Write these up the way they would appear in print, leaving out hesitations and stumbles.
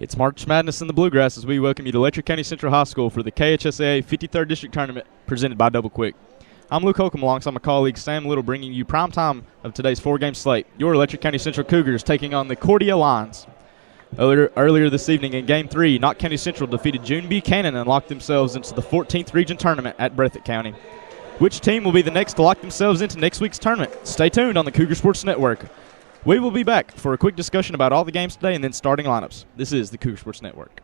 It's March Madness in the Bluegrass as we welcome you to Letcher County Central High School for the KHSAA 53rd District Tournament presented by Double Kwik. I'm Luke Holcomb alongside my colleague Sam Little, bringing you prime time of today's four-game slate. Your Letcher County Central Cougars taking on the Cordia Lions. Earlier this evening in Game 3, Knott County Central defeated June Buchanan and locked themselves into the 14th Region Tournament at Breathitt County. Which team will be the next to lock themselves into next week's tournament? Stay tuned on the Cougar Sports Network. We will be back for a quick discussion about all the games today and then starting lineups. This is the Cougar Sports Network.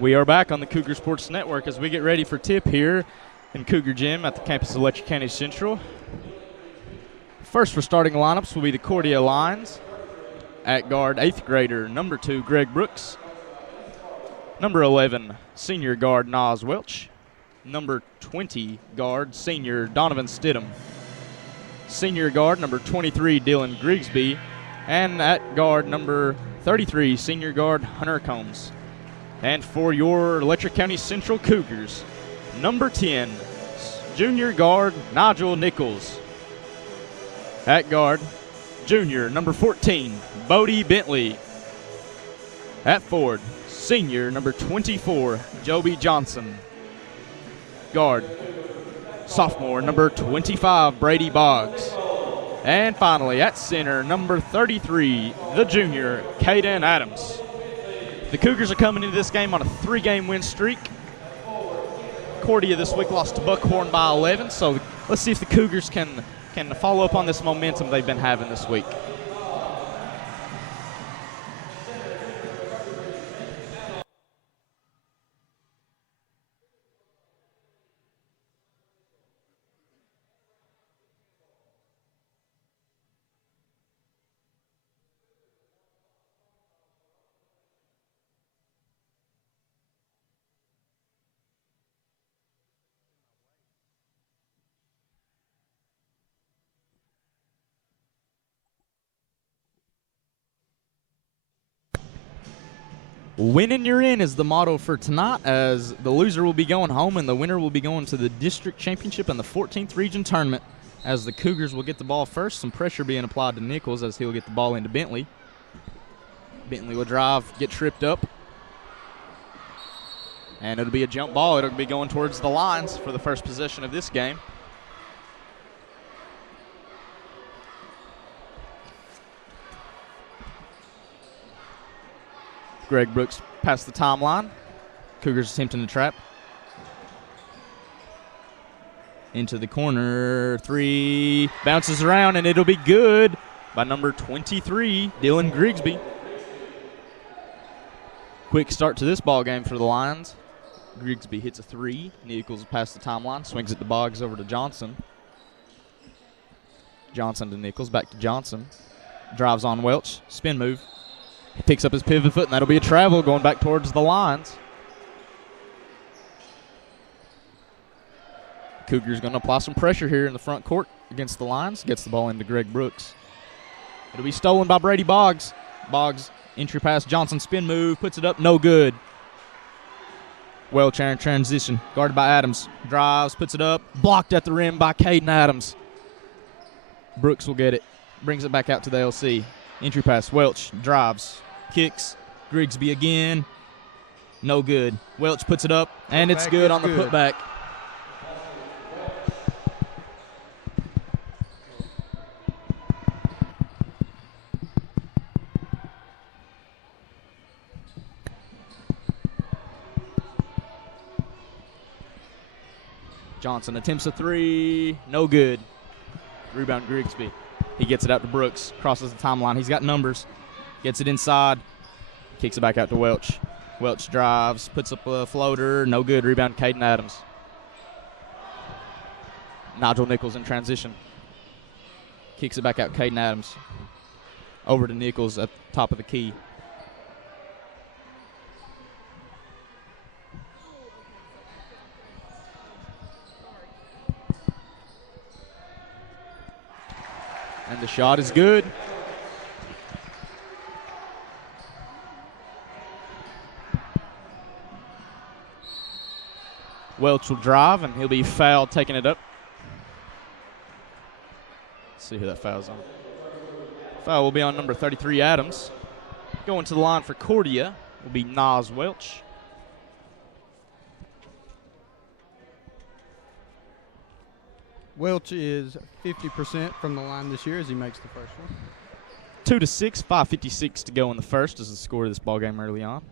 We are back on the Cougar Sports Network as we get ready for tip here in Cougar Gym at the campus of Letcher County Central. First for starting lineups will be the Cordia Lions. At guard, 8th grader, number 2, Greg Brooks. Number 11, senior guard, Nas Welch. Number 20, guard, senior, Donovan Stidham. Senior guard, number 23, Dylan Grigsby. And at guard, number 33, senior guard, Hunter Combs. And for your Letcher County Central Cougars, number 10, junior guard, Nigel Nichols. At guard, junior, number 14, Bodie Bentley. At forward, senior, number 24, Joby Johnson. Guard, sophomore, number 25, Brady Boggs. And finally, at center, number 33, the junior, Caden Adams. The Cougars are coming into this game on a 3-game win streak. Cordia this week lost to Buckhorn by 11, so let's see if the Cougars can follow up on this momentum they've been having this week. Winning you're in is the motto for tonight, as the loser will be going home and the winner will be going to the district championship and the 14th region tournament, as the Cougars will get the ball first. Some pressure being applied to Nichols as he'll get the ball into Bentley. Bentley will drive, get tripped up, and it'll be a jump ball. It'll be going towards the Lions for the first possession of this game. Greg Brooks past the timeline. Cougars attempting the trap. Into the corner. 3. Bounces around, and it'll be good by number 23, Dylan Grigsby. Quick start to this ball game for the Lions. Grigsby hits a 3. Nichols past the timeline. Swings it to Boggs, over to Johnson. Johnson to Nichols. Back to Johnson. Drives on Welch. Spin move. He picks up his pivot foot, and that'll be a travel going back towards the Lions. Cougars going to apply some pressure here in the front court against the Lions. Gets the ball into Greg Brooks. It'll be stolen by Brady Boggs. Boggs, entry pass, Johnson, spin move, puts it up, no good. Welch in transition, guarded by Adams. Drives, puts it up, blocked at the rim by Caden Adams. Brooks will get it, brings it back out to the LC. Entry pass, Welch drives, kicks, Grigsby again, no good. Welch puts it up, and it's good on the putback. Johnson attempts a 3, no good. Rebound Grigsby. He gets it out to Brooks, crosses the timeline. He's got numbers, gets it inside, kicks it back out to Welch. Welch drives, puts up a floater, no good. Rebound Caden Adams. Nigel Nichols in transition. Kicks it back out Caden Adams. Over to Nichols at the top of the key. And the shot is good. Welch will drive, and he'll be fouled, taking it up. Let's see who that foul's on. Foul will be on number 33, Adams. Going to the line for Cordia will be Nas Welch. Welch is 50% from the line this year as he makes the first one. 2-6, 5:56 to go in the first is the score of this ball game early on.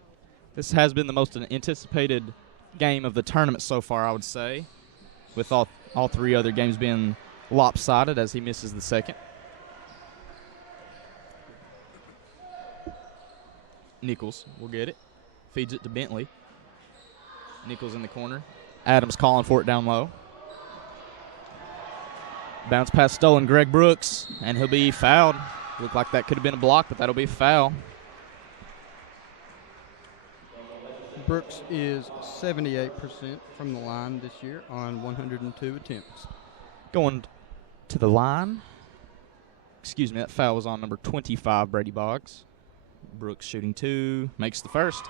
This has been the most anticipated game of the tournament so far, I would say, with all three other games being lopsided as he misses the second. Nichols will get it. Feeds it to Bentley. Nichols in the corner. Adams calling for it down low. Bounce pass stolen, Greg Brooks, and he'll be fouled. Looked like that could have been a block, but that'll be a foul. Brooks is 78% from the line this year on 102 attempts. Going to the line. Excuse me, that foul was on number 25, Brady Boggs. Brooks shooting 2, makes the first.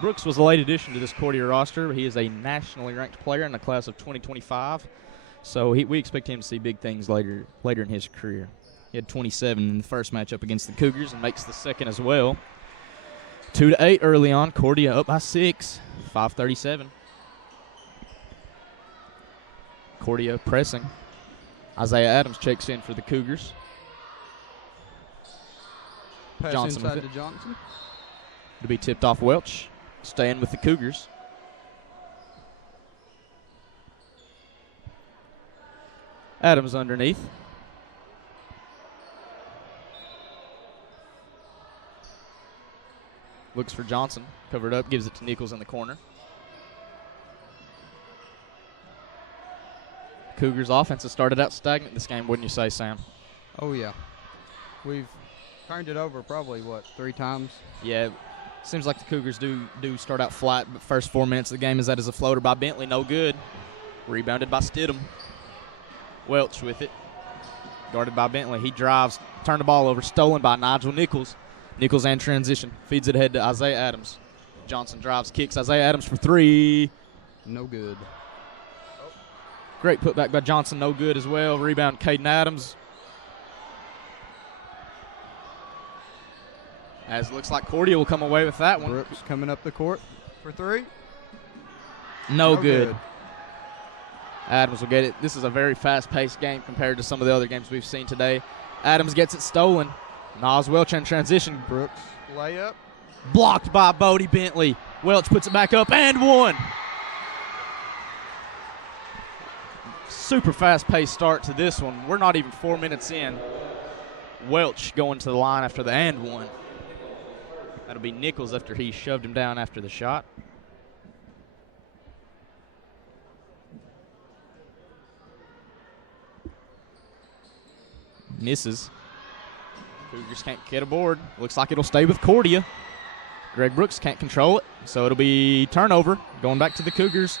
Brooks was a late addition to this Cordia roster. He is a nationally ranked player in the class of 2025, so we expect him to see big things later in his career. He had 27 in the first matchup against the Cougars and makes the second as well. 2-8 early on. Cordia up by 6, 5:37. Cordia pressing. Isaiah Adams checks in for the Cougars. Pass Johnson inside with it. to Johnson. To be tipped off Welch. Staying with the Cougars. Adams underneath. Looks for Johnson. Covered up. Gives it to Nichols in the corner. Cougars offense has started out stagnant this game, wouldn't you say, Sam? Oh, yeah. We've turned it over probably, 3 times? Yeah. Seems like the Cougars do start out flat, but first 4 minutes of the game is that as a floater by Bentley. No good. Rebounded by Stidham. Welch with it. Guarded by Bentley. He drives. Turned the ball over. Stolen by Nigel Nichols. Nichols and transition. Feeds it ahead to Isaiah Adams. Johnson drives, kicks. Isaiah Adams for 3. No good. Great putback by Johnson. No good as well. Rebound, Caden Adams. As it looks like Cordia will come away with that one. Brooks coming up the court for 3. No good. Adams will get it. This is a very fast-paced game compared to some of the other games we've seen today. Adams gets it stolen. Nas Welch in transition. Brooks layup. Blocked by Bodie Bentley. Welch puts it back up and 1. Super fast-paced start to this one. We're not even 4 minutes in. Welch going to the line after the and 1. That'll be Nichols after he shoved him down after the shot. Misses. Cougars can't get aboard. Looks like it'll stay with Cordia. Greg Brooks can't control it, so it'll be turnover. Going back to the Cougars.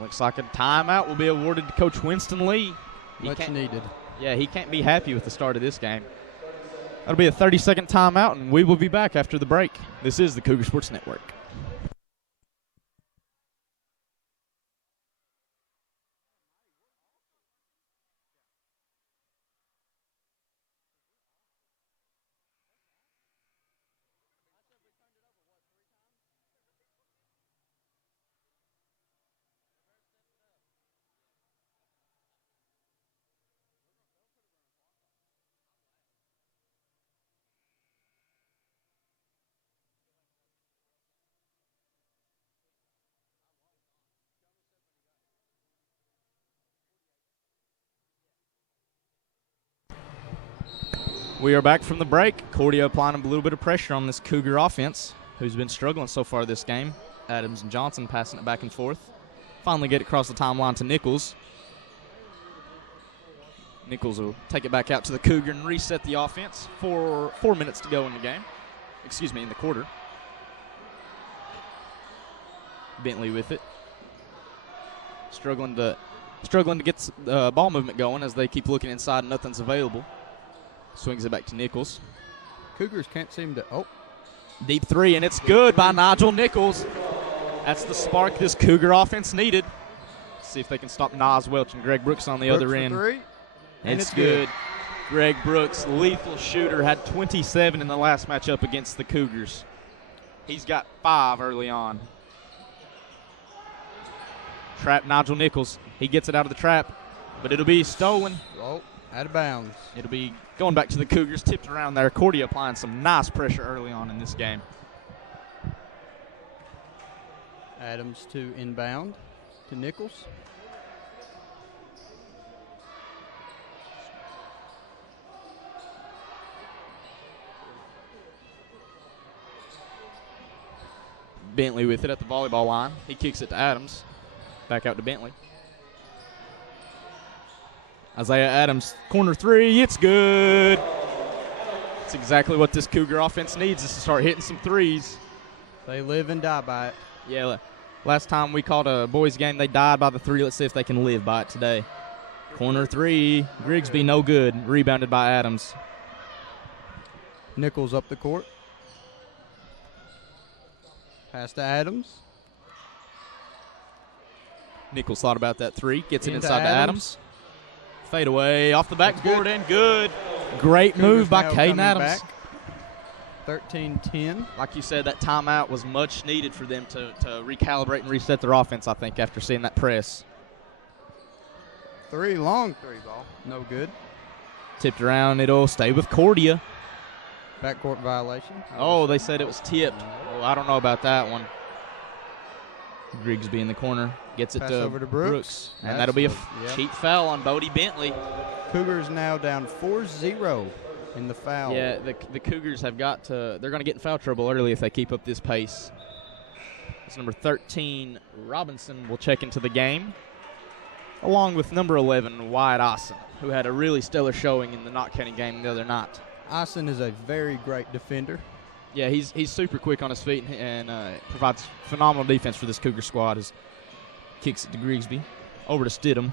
Looks like a timeout will be awarded to Coach Winston Lee. Much needed. Yeah, he can't be happy with the start of this game. That'll be a 30-second timeout, and we will be back after the break. This is the Cougar Sports Network. We are back from the break. Cordia applying a little bit of pressure on this Cougar offense, who's been struggling so far this game. Adams and Johnson passing it back and forth. Finally get it across the timeline to Nichols. Nichols will take it back out to the Cougar and reset the offense. 4 minutes to go in the game. Excuse me, in the quarter. Bentley with it. Struggling to get ball movement going as they keep looking inside and nothing's available. Swings it back to Nichols. Cougars can't seem to. Oh. Deep 3, and it's good by Nigel Nichols. That's the spark this Cougar offense needed. See if they can stop Nas Welch and Greg Brooks on the other end. 3. And it's good. Greg Brooks, lethal shooter, had 27 in the last matchup against the Cougars. He's got 5 early on. Trap Nigel Nichols. He gets it out of the trap, but it'll be stolen. Oh, out of bounds. It'll be going back to the Cougars, tipped around there. Cordia applying some nice pressure early on in this game. Adams to inbound to Nichols. Bentley with it at the volleyball line. He kicks it to Adams. Back out to Bentley. Isaiah Adams, corner three. It's good. That's exactly what this Cougar offense needs, is to start hitting some threes. They live and die by it. Yeah, last time we called a boys game, they died by the three. Let's see if they can live by it today. Corner three. Grigsby, no good. Rebounded by Adams. Nichols up the court. Pass to Adams. Nichols thought about that three. Gets it Into inside to Adams. Fade away off the backboard and good. Great Cougars move by now Caden coming Adams. back. 13-10. Like you said, that timeout was much needed for them to recalibrate and reset their offense, I think, after seeing that press. Long three ball. No good. Tipped around. It'll stay with Cordia. Backcourt violation. Oh, they said it was tipped. Oh, I don't know about that one. Grigsby in the corner. Gets it Pass to over to Brooks. And that'll be a Yep. cheap foul on Bodie Bentley. Cougars now down 4-0 in the foul. Yeah, the Cougars have got to – they're going to get in foul trouble early if they keep up this pace. It's number 13, Robinson, will check into the game, along with number 11, Wyatt Austin, who had a really stellar showing in the Knott County game the other night. Austin is a very great defender. Yeah, he's super quick on his feet and provides phenomenal defense for this Cougar squad. As kicks it to Grigsby, over to Stidham.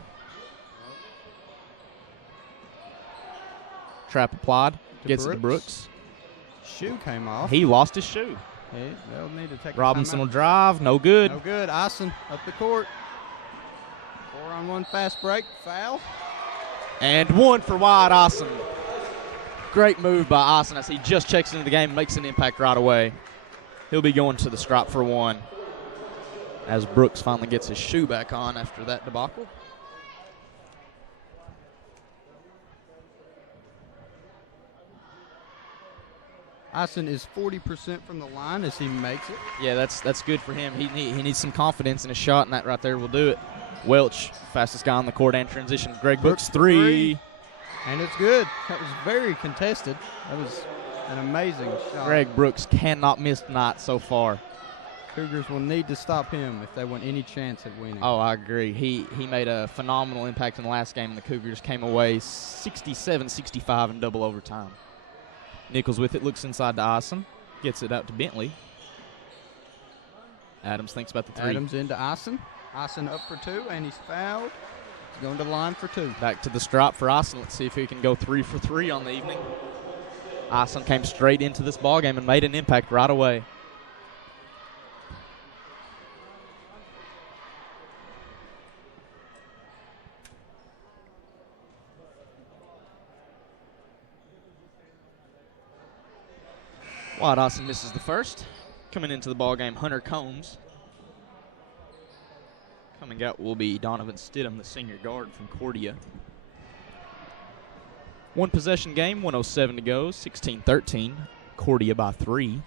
Trap applied, gets it to Brooks. Shoe came off. He lost his shoe. They'll need to take Robinson a will drive, no good. No good. Austin up the court. 4-on-1 fast break, foul. And one for Wyatt Austin. Great move by Austin as he just checks into the game and makes an impact right away. He'll be going to the stripe for one as Brooks finally gets his shoe back on after that debacle. Austin is 40% from the line as he makes it. Yeah, that's good for him. He needs some confidence in his shot, and that right there will do it. Welch, fastest guy on the court and transition. Greg Brooks, three. And it's good. That was very contested. That was an amazing shot. Greg Brooks cannot miss tonight so far. Cougars will need to stop him if they want any chance at winning. Oh, I agree. He made a phenomenal impact in the last game, and the Cougars came away 67-65 in double overtime. Nichols with it, looks inside to Austin, gets it out to Bentley. Adams thinks about the three. Adams into Austin. Austin up for two, and he's fouled. He's going to the line for two. Back to the strop for Austin. Let's see if he can go 3 for 3 on the evening. Austin came straight into this ballgame and made an impact right away. Wyatt Austin misses the first. Coming into the ballgame, Hunter Combs. Coming out will be Donovan Stidham, the senior guard from Cordia. One possession game, 1:07 to go, 16-13. Cordia by 3.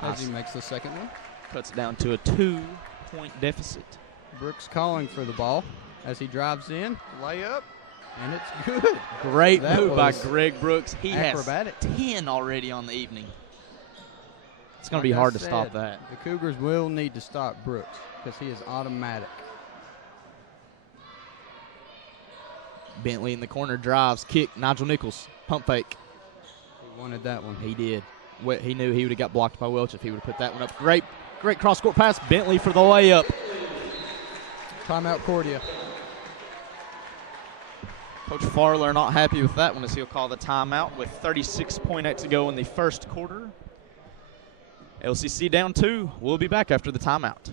As he makes the second one. Cuts it down to a 2-point deficit. Brooks calling for the ball as he drives in. Layup, and it's good. Great move by Greg Brooks. He acrobatic. has 10 already on the evening. It's going to be hard to stop that. The Cougars will need to stop Brooks because he is automatic. Bentley in the corner drives, kick, Nigel Nichols, pump fake. He wanted that one. He did. He knew he would have got blocked by Welch if he would have put that one up. Great cross-court pass. Bentley for the layup. Timeout, Cordia. Coach Farler not happy with that one as he'll call the timeout with 36.8 to go in the first quarter. LCC down 2. We'll be back after the timeout.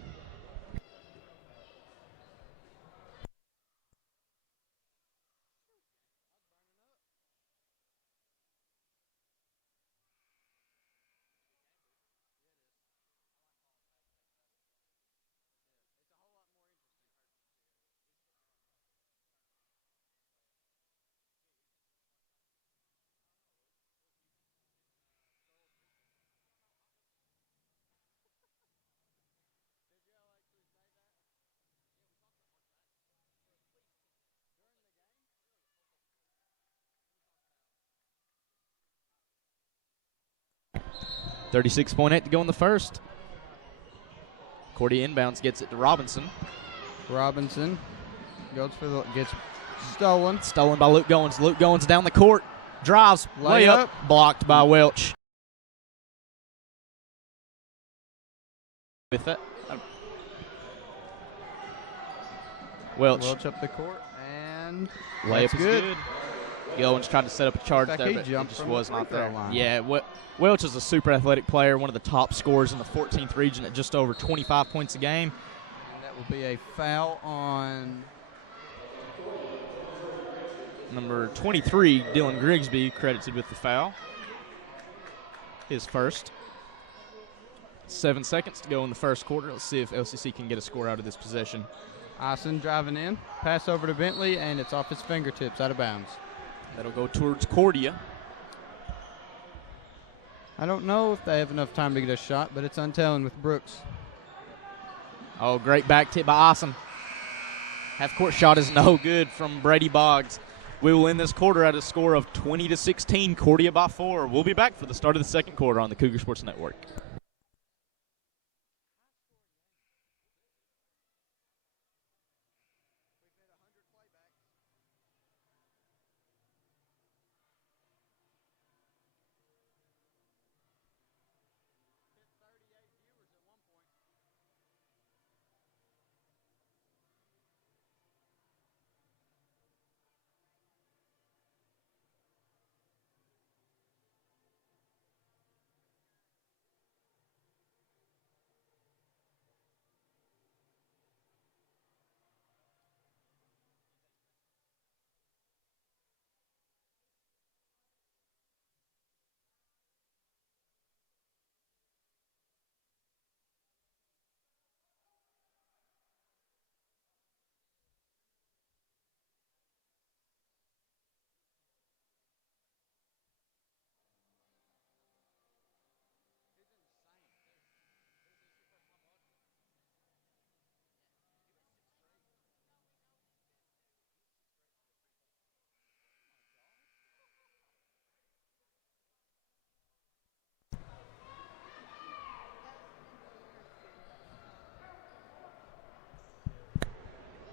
$36.8 to go in the first. Cordia inbounds, gets it to Robinson. Robinson gets stolen. Stolen by Luke Goins. Luke Goins down the court. Drives. Layup. Blocked by Welch. With that. Welch up the court, and layup is good. Goins tried to set up a charge fact, there, he but it jumped just from was the not free throw there. line. Yeah, Welch is a super athletic player, one of the top scorers in the 14th region at just over 25 points a game. And that will be a foul on Number 23, Dylan Grigsby, credited with the foul. His first. 7 seconds to go in the first quarter. Let's see if LCC can get a score out of this possession. Ison driving in. Pass over to Bentley, and it's off his fingertips, out of bounds. That'll go towards Cordia. I don't know if they have enough time to get a shot, but it's untelling with Brooks. Oh, great back tip by Awesome. Half-court shot is no good from Brady Boggs. We will end this quarter at a score of 20-16, Cordia by 4. We'll be back for the start of the second quarter on the Cougar Sports Network.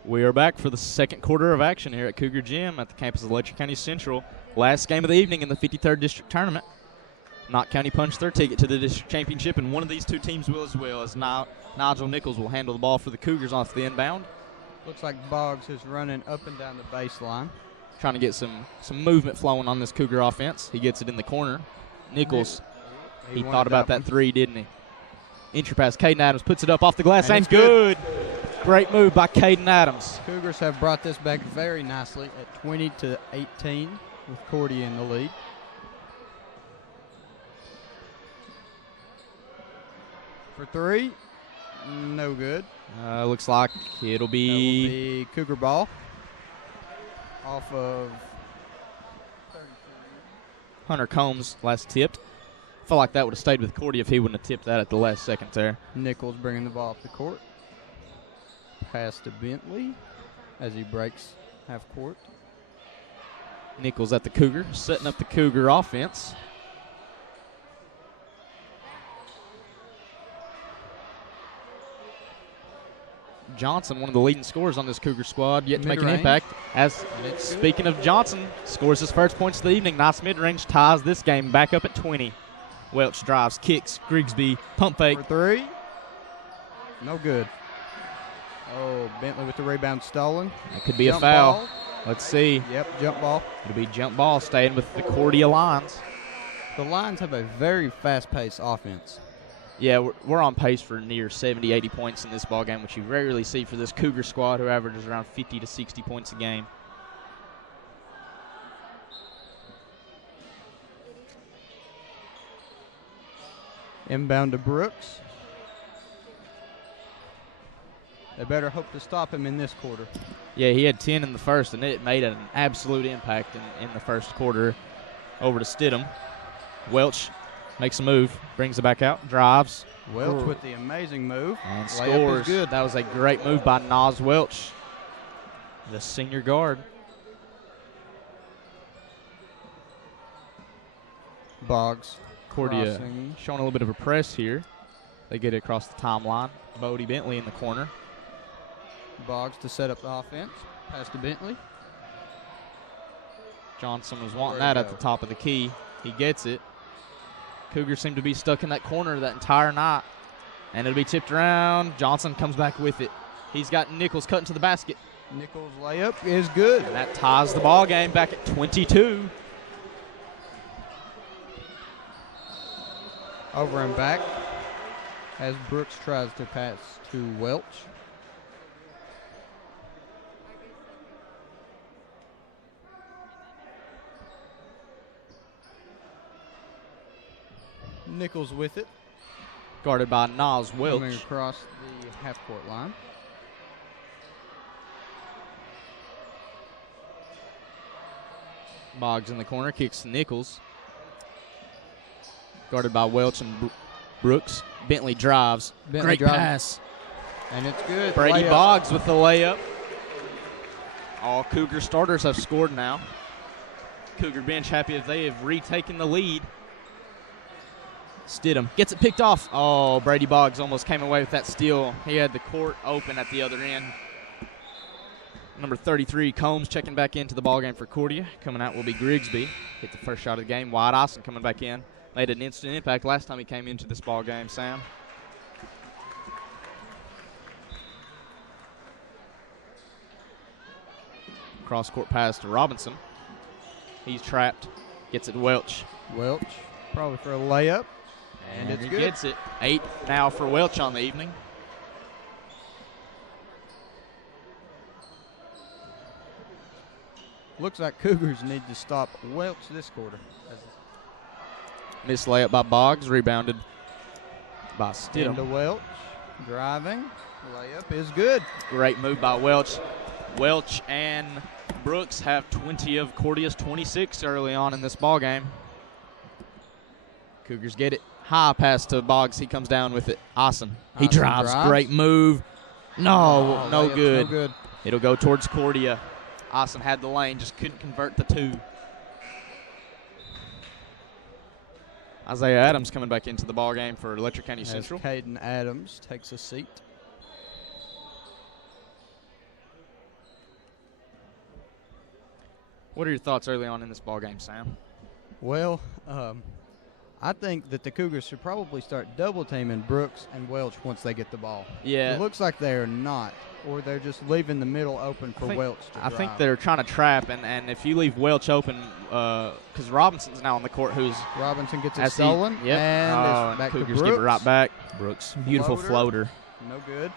We are back for the second quarter of action here at Cougar Gym at the campus of Letcher County Central. Last game of the evening in the 53rd District Tournament. Knott County punched their ticket to the district championship, and one of these two teams will as well, as Nigel Nichols will handle the ball for the Cougars off the inbound. Looks like Boggs is running up and down the baseline. Trying to get some movement flowing on this Cougar offense. He gets it in the corner. Nichols, he thought about that three, didn't he? Entry pass, Caden Adams puts it up off the glass, and good. Great move by Caden Adams. Cougars have brought this back very nicely at 20-18 with Cordia in the lead. For three, no good. Looks like it'll be Cougar ball off of Hunter Combs last tipped. Felt like that would have stayed with Cordia if he wouldn't have tipped that at the last second there. Nichols bringing the ball off the court. Pass to Bentley as he breaks half court. Nichols at the Cougar, setting up the Cougar offense. Johnson, one of the leading scorers on this Cougar squad, yet to make an impact. As speaking of Johnson, scores his first points of the evening. Nice mid-range, ties this game back up at 20. Welch drives, kicks, Grigsby, pump fake. For three, no good. Oh, Bentley with the rebound stolen. That could be a foul. Ball. Let's see. Yep, jump ball. It'll be jump ball, staying with the Cordia Lions. The Lions have a very fast-paced offense. Yeah, we're on pace for near 70, 80 points in this ball game, which you rarely see for this Cougar squad, who averages around 50 to 60 points a game. Inbound to Brooks. They better hope to stop him in this quarter. Yeah, he had 10 in the first, and it made an absolute impact in the first quarter. Over to Stidham. Welch makes a move, brings it back out, drives. Welch with the amazing move. And Layup scores. is good. That was a great move by Nas Welch, the senior guard. Boggs. Cordia crossing. showing a little bit of a press here. They get it across the timeline. Bodie Bentley in the corner. Boggs to set up the offense. Pass to Bentley. Johnson was wanting that at the top of the key. He gets it. Cougars seem to be stuck in that corner that entire night. And it'll be tipped around. Johnson comes back with it. He's got Nichols cutting to the basket. Nichols' layup is good. And that ties the ball game back at 22. Over and back as Brooks tries to pass to Welch. Nichols with it. Guarded by Nas Welch. Coming across the half-court line. Boggs in the corner, kicks to Nichols. Guarded by Welch and Brooks. Bentley drives. Bentley Great pass. And it's good. Brady Layup. Boggs with the layup. All Cougar starters have scored now. Cougar bench happy if they have retaken the lead. Stidham gets it picked off. Oh, Brady Boggs almost came away with that steal. He had the court open at the other end. Number 33, Combs, checking back into the ballgame for Cordia. Coming out will be Grigsby. Hit the first shot of the game. Wyatt Austin coming back in. Made an instant impact last time he came into this ballgame, Sam. Cross-court pass to Robinson. He's trapped. Gets it to Welch. Welch, probably for a layup. And it's he good. gets it. 8 now for Welch on the evening. Looks like Cougars need to stop Welch this quarter. Missed layup by Boggs. Rebounded by Stidham. Into Welch. Driving. Layup is good. Great move by Welch. Welch and Brooks have 20 of Cordia's 26 early on in this ball game. Cougars get it. High pass to Boggs. He comes down with it. Awesome. He drives. Great move. No, no good. No good. It'll go towards Cordia. Austin had the lane, just couldn't convert the two. Isaiah Adams coming back into the ball game for Letcher County Central. Caden Adams takes a seat. What are your thoughts early on in this ball game, Sam? Well, I think that the Cougars should probably start double teaming Brooks and Welch once they get the ball. Yeah. It looks like they are not, or they're just leaving the middle open for Welch to drive. I think they're trying to trap, and if you leave Welch open, because Robinson's now on the court, Robinson gets it stolen, and it's back Cougars to Brooks. give it right back. Brooks, beautiful floater. No good.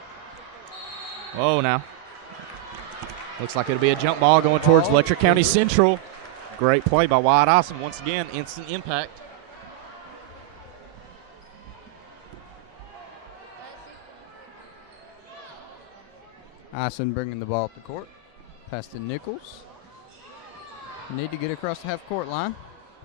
Oh, now. Looks like it'll be a jump ball going towards Letcher County Central. Great play by Wyatt Austin. Once again, instant impact. Ison bringing the ball up the court. Pass to Nichols. Need to get across the half-court line.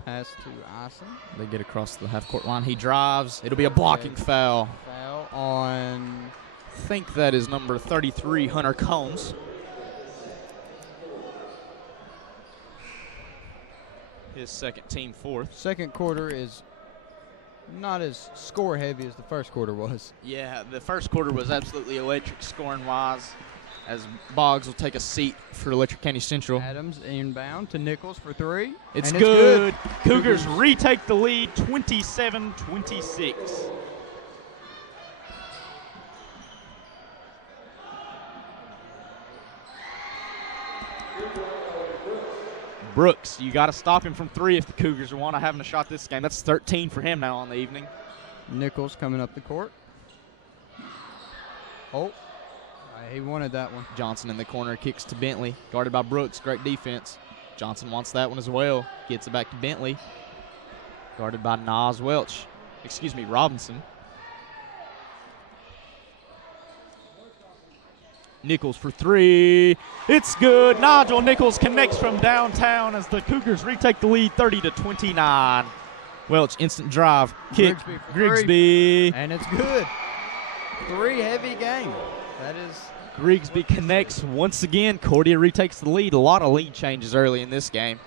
Pass to Ison. They get across the half-court line. He drives. It'll be a blocking foul. Foul on... I think that is number 33, Hunter Combs. His second, team fourth. Second quarter is not as score-heavy as the first quarter was. Yeah, the first quarter was absolutely electric scoring-wise, as Boggs will take a seat for Letcher County Central. Adams inbound to Nichols for three. It's good. Cougars retake the lead, 27-26. Brooks, you got to stop him from three if the Cougars want to have a shot this game. That's 13 for him now on the evening. Nichols coming up the court. Oh, he wanted that one. Johnson in the corner, kicks to Bentley. Guarded by Brooks, great defense. Johnson wants that one as well. Gets it back to Bentley. Guarded by Robinson. Nichols for three. It's good. Nigel Nichols connects from downtown as the Cougars retake the lead 30-29. Welch, instant drive. Kick. Grigsby. And it's good. Three heavy game. That is. Grigsby connects once again. Cordia retakes the lead. A lot of lead changes early in this game.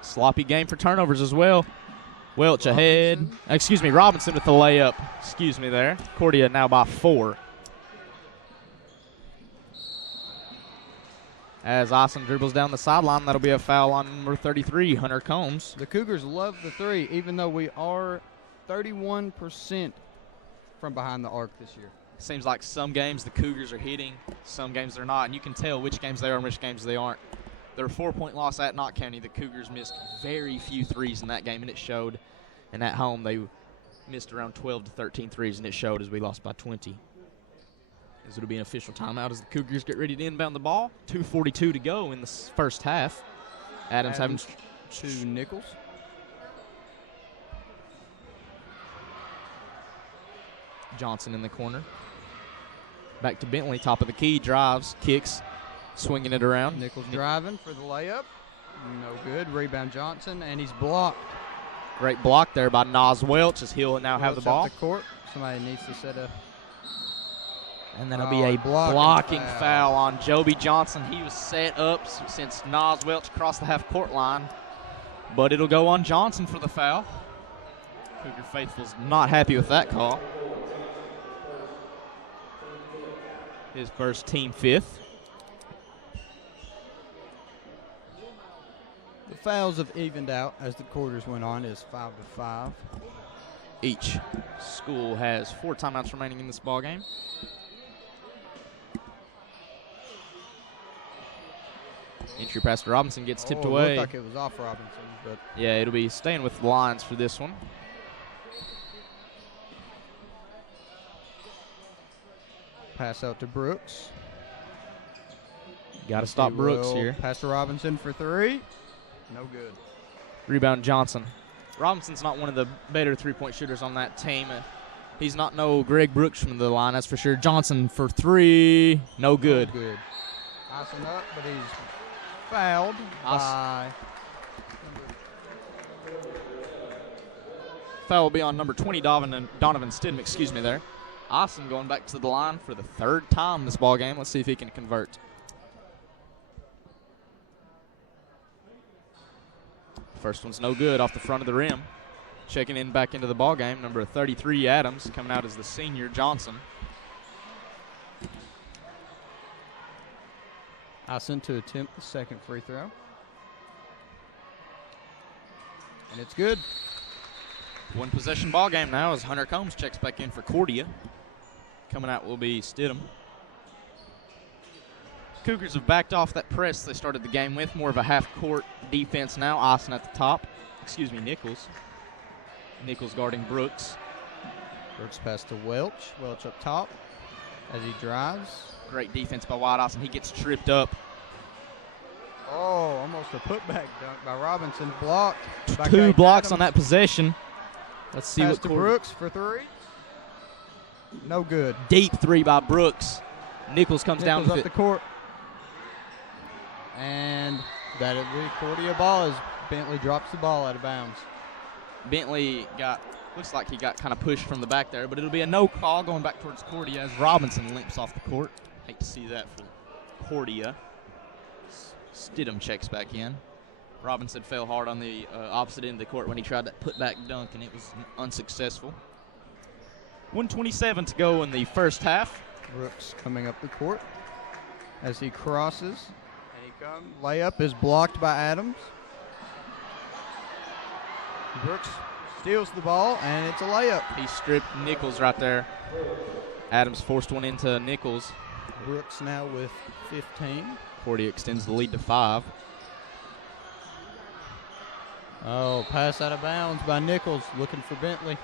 Sloppy game for turnovers as well. Welch ahead. Excuse me, Robinson with the layup. Excuse me there. Cordia now by 4. As Austin dribbles down the sideline, that'll be a foul on number 33, Hunter Combs. The Cougars love the 3, even though we are 31% from behind the arc this year. Seems like some games the Cougars are hitting, some games they're not, and you can tell which games they are and which games they aren't. Their 4-point loss at Knott County, the Cougars missed very few threes in that game, and it showed. And at home, they missed around 12 to 13 threes, and it showed as we lost by 20. As it'll be an official timeout as the Cougars get ready to inbound the ball. 2:42 to go in the first half. Adams having to Nichols. Johnson in the corner. Back to Bentley, top of the key, drives, kicks, swinging it around. Nichols driving for the layup. No good. Rebound Johnson, and he's blocked. Great block there by Nas Welch as he'll now have the ball. Up the court. Somebody needs to set a. And then it'll be a blocking foul on Joby Johnson. He was set up since Nas Welch crossed the half-court line. But it'll go on Johnson for the foul. Cougar Faithful's not happy with that call. His first, team 5th. The fouls have evened out as the quarters went on. Is 5-5. Each school has 4 timeouts remaining in this ball game. Entry pass to Robinson gets tipped away. It looked like it was off Robinson, but yeah, it'll be staying with the Lions for this one. Pass out to Brooks. Got to stop Brooks here. Pass to Robinson for 3. No good. Rebound Johnson. Robinson's not one of the better three-point shooters on that team. He's not no Greg Brooks from the line, that's for sure. Johnson for 3. No good. No good. Icing up, but he's fouled by. Foul will be on number 20, Donovan Stidham, excuse me there. Austin going back to the line for the 3rd time this ball game. Let's see if he can convert. First one's no good off the front of the rim. Checking in back into the ball game, number 33, Adams, coming out as the senior, Johnson. Austin to attempt the second free throw. And it's good. 1 possession ball game now as Hunter Combs checks back in for Cordia. Coming out will be Stidham. Cougars have backed off that press they started the game with. More of a half-court defense now. Austin at the top. Excuse me, Nichols. Nichols guarding Brooks. Brooks pass to Welch. Welch up top as he drives. Great defense by White Austin. He gets tripped up. Oh, almost a putback dunk by Robinson. Blocked. 2 blocks on that possession. Let's see pass what to Brooks for 3. No good. Deep 3 by Brooks. Nichols comes down with up it. the court. And that'll be Cordia ball as Bentley drops the ball out of bounds. Bentley looks like he got kind of pushed from the back there, but it'll be a no call going back towards Cordia as Robinson limps off the court. Hate to see that for Cordia. Stidham checks back in. Robinson fell hard on the opposite end of the court when he tried that putback dunk, and it was unsuccessful. 1:27 to go in the first half. Brooks coming up the court as he crosses. And he comes. Layup is blocked by Adams. Brooks steals the ball, and it's a layup. He stripped Nichols right there. Adams forced one into Nichols. Brooks now with 15. Cordia extends the lead to 5. Oh, pass out of bounds by Nichols, looking for Bentley.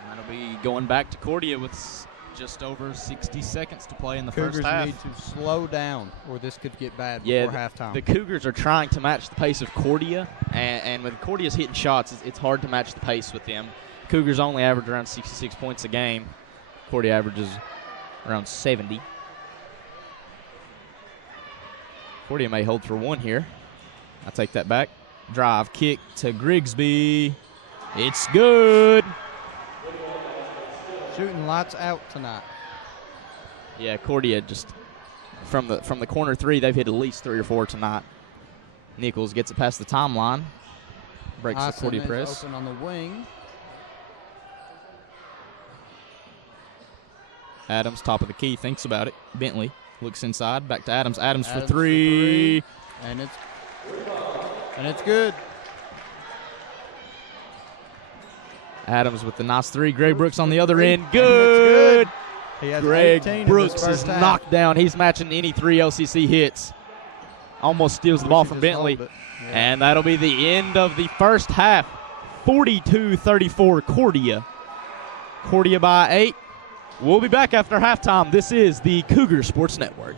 And that'll be going back to Cordia with just over 60 seconds to play in the Cougars first half. need to slow down, or this could get bad before halftime. The Cougars are trying to match the pace of Cordia, and when Cordia's hitting shots, it's hard to match the pace with them. Cougars only average around 66 points a game. Cordia averages around 70. Cordia may hold for 1 here. I take that back. Drive, kick to Grigsby. It's good. Shooting lights out tonight. Yeah, Cordia just from the corner 3, they've hit at least 3 or 4 tonight. Nichols gets it past the timeline. Breaks the Hyson Cordia is press. open on the wing. Adams, top of the key, thinks about it. Bentley looks inside. Back to Adams. Adams for Adams three. And it's good. Adams with the nice three. Greg Brooks on the other end. And Good. He has Greg 18 Brooks in this is first half. knocked down. He's matching any 3 LCC hits. Almost steals the ball from Bentley. Yeah. And that'll be the end of the first half. 42-34 Cordia. Cordia by 8. We'll be back after halftime. This is the Cougar Sports Network.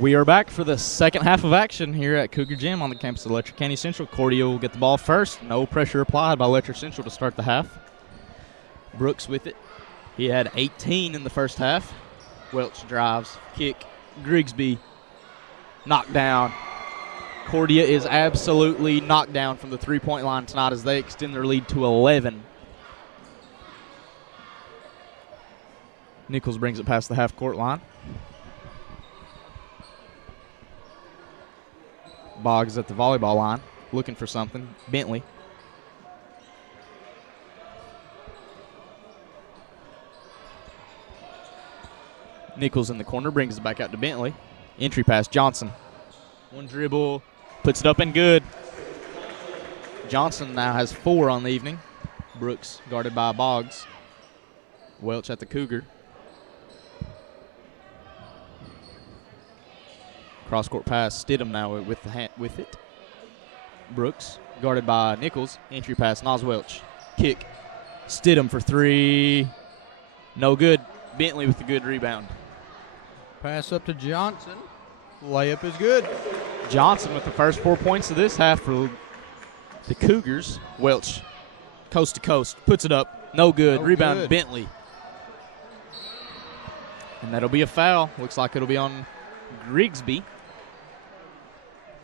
We are back for the second half of action here at Cougar Gym on the campus of Letcher County Central. Cordia will get the ball first. No pressure applied by Letcher Central to start the half. Brooks with it. He had 18 in the first half. Welch drives, kick, Grigsby knocked down. Cordia is absolutely knocked down from the three-point line tonight as they extend their lead to 11. Nichols brings it past the half-court line. Boggs at the volleyball line, looking for something. Bentley. Nichols in the corner, brings it back out to Bentley. Entry pass, Johnson. One dribble, puts it up and good. Johnson now has 4 on the evening. Brooks guarded by Boggs. Welch at the Cougar. Cross-court pass, Stidham now with it. Brooks, guarded by Nichols. Entry pass, Nas Welch. Kick, Stidham for 3. No good. Bentley with the good rebound. Pass up to Johnson. Layup is good. Johnson with the first 4 points of this half for the Cougars. Welch, coast to coast, puts it up. No good. Rebound, good. Bentley. And that'll be a foul. Looks like it'll be on Grigsby.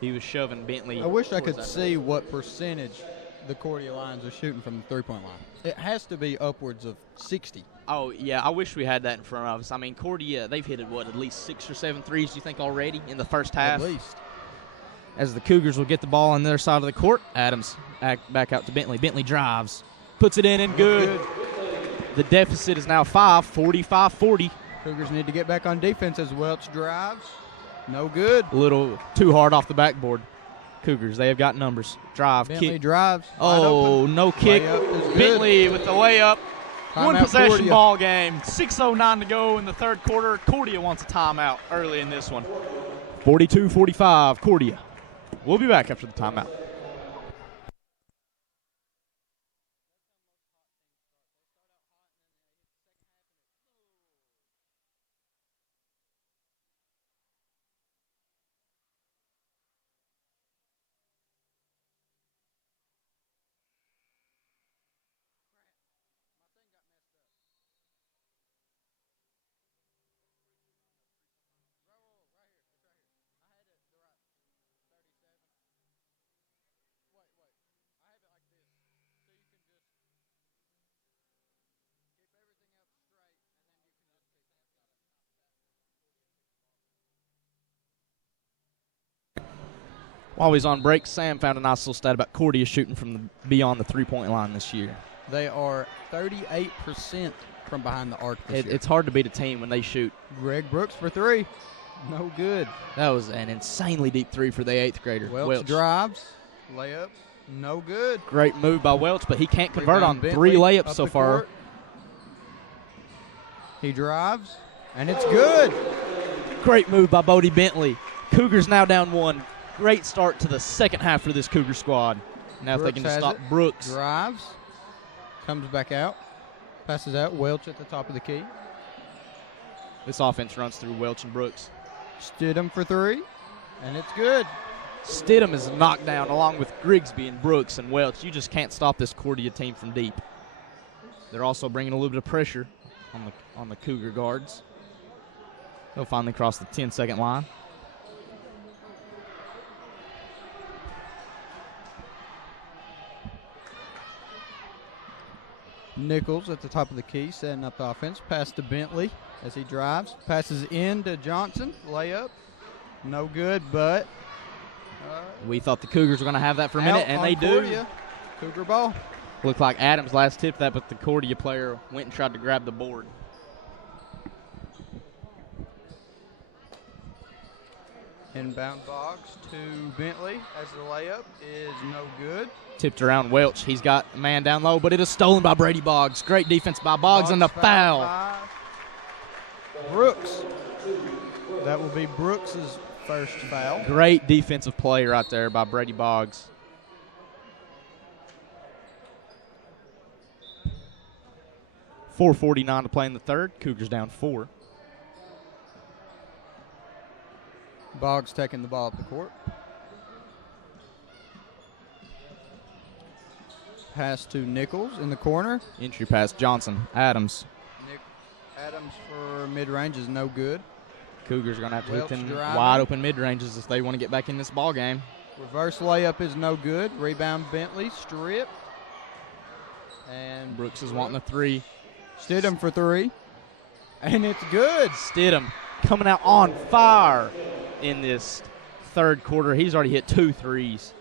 He was shoving Bentley. I wish I could see what percentage the Cordia Lions are shooting from the three-point line. It has to be upwards of 60. Oh, yeah, I wish we had that in front of us. I mean, Cordia, they've hit, at least 6 or 7 threes, do you think, already in the first half? At least. As the Cougars will get the ball on their side of the court, Adams back out to Bentley. Bentley drives, puts it in and good. The deficit is now 5, 45-40. Cougars need to get back on defense as Welch drives. No good. A little too hard off the backboard. Cougars, they have got numbers. Drive, Bentley kick. Drives. Oh, no kick. Bentley with the layup. One possession ball game. 6:09 to go in the third quarter. Cordia wants a timeout early in this one. 42-45, Cordia. We'll be back after the timeout. While he's on break, Sam found a nice little stat about Cordia shooting from beyond the three-point line this year. They are 38% from behind the arc this year. It's hard to beat a team when they shoot. Greg Brooks for 3. No good. That was an insanely deep 3 for the 8th grader. Welch drives. Layup. No good. Great move by Welch, but he can't convert on Bentley, 3 layups so far. Court. He drives, and it's good. Great move by Bodie Bentley. Cougars now down 1. Great start to the second half for this Cougar squad. Now Brooks if they can just stop Brooks. Drives. Comes back out. Passes out. Welch at the top of the key. This offense runs through Welch and Brooks. Stidham for 3, and it's good. Stidham is knocked down along with Grigsby and Brooks and Welch. You just can't stop this Cordia team from deep. They're also bringing a little bit of pressure on the Cougar guards. They'll finally cross the 10-second line. Nichols at the top of the key, setting up the offense. Pass to Bentley as he drives. Passes in to Johnson. Layup. No good, but we thought the Cougars were going to have that for a minute, and they do. Cougar ball. Looked like Adams last tipped that, but the Cordia player went and tried to grab the board. Inbound Boggs to Bentley as the layup is no good. Tipped around Welch. He's got a man down low, but it is stolen by Brady Boggs. Great defense by Boggs and the foul. Brooks. That will be Brooks's first foul. Great defensive play right there by Brady Boggs. .449 to play in the third. Cougars down 4. Boggs taking the ball up the court. Pass to Nichols in the corner. Entry pass, Johnson. Adams. Adams for mid-range is no good. Cougars are going to have to hit them driving. wide open mid-ranges if they want to get back in this ball game. Reverse layup is no good. Rebound Bentley, stripped. And Brooks is wanting a three. Stidham for three. And it's good. Stidham coming out on fire in this third quarter. He's already hit 2 threes.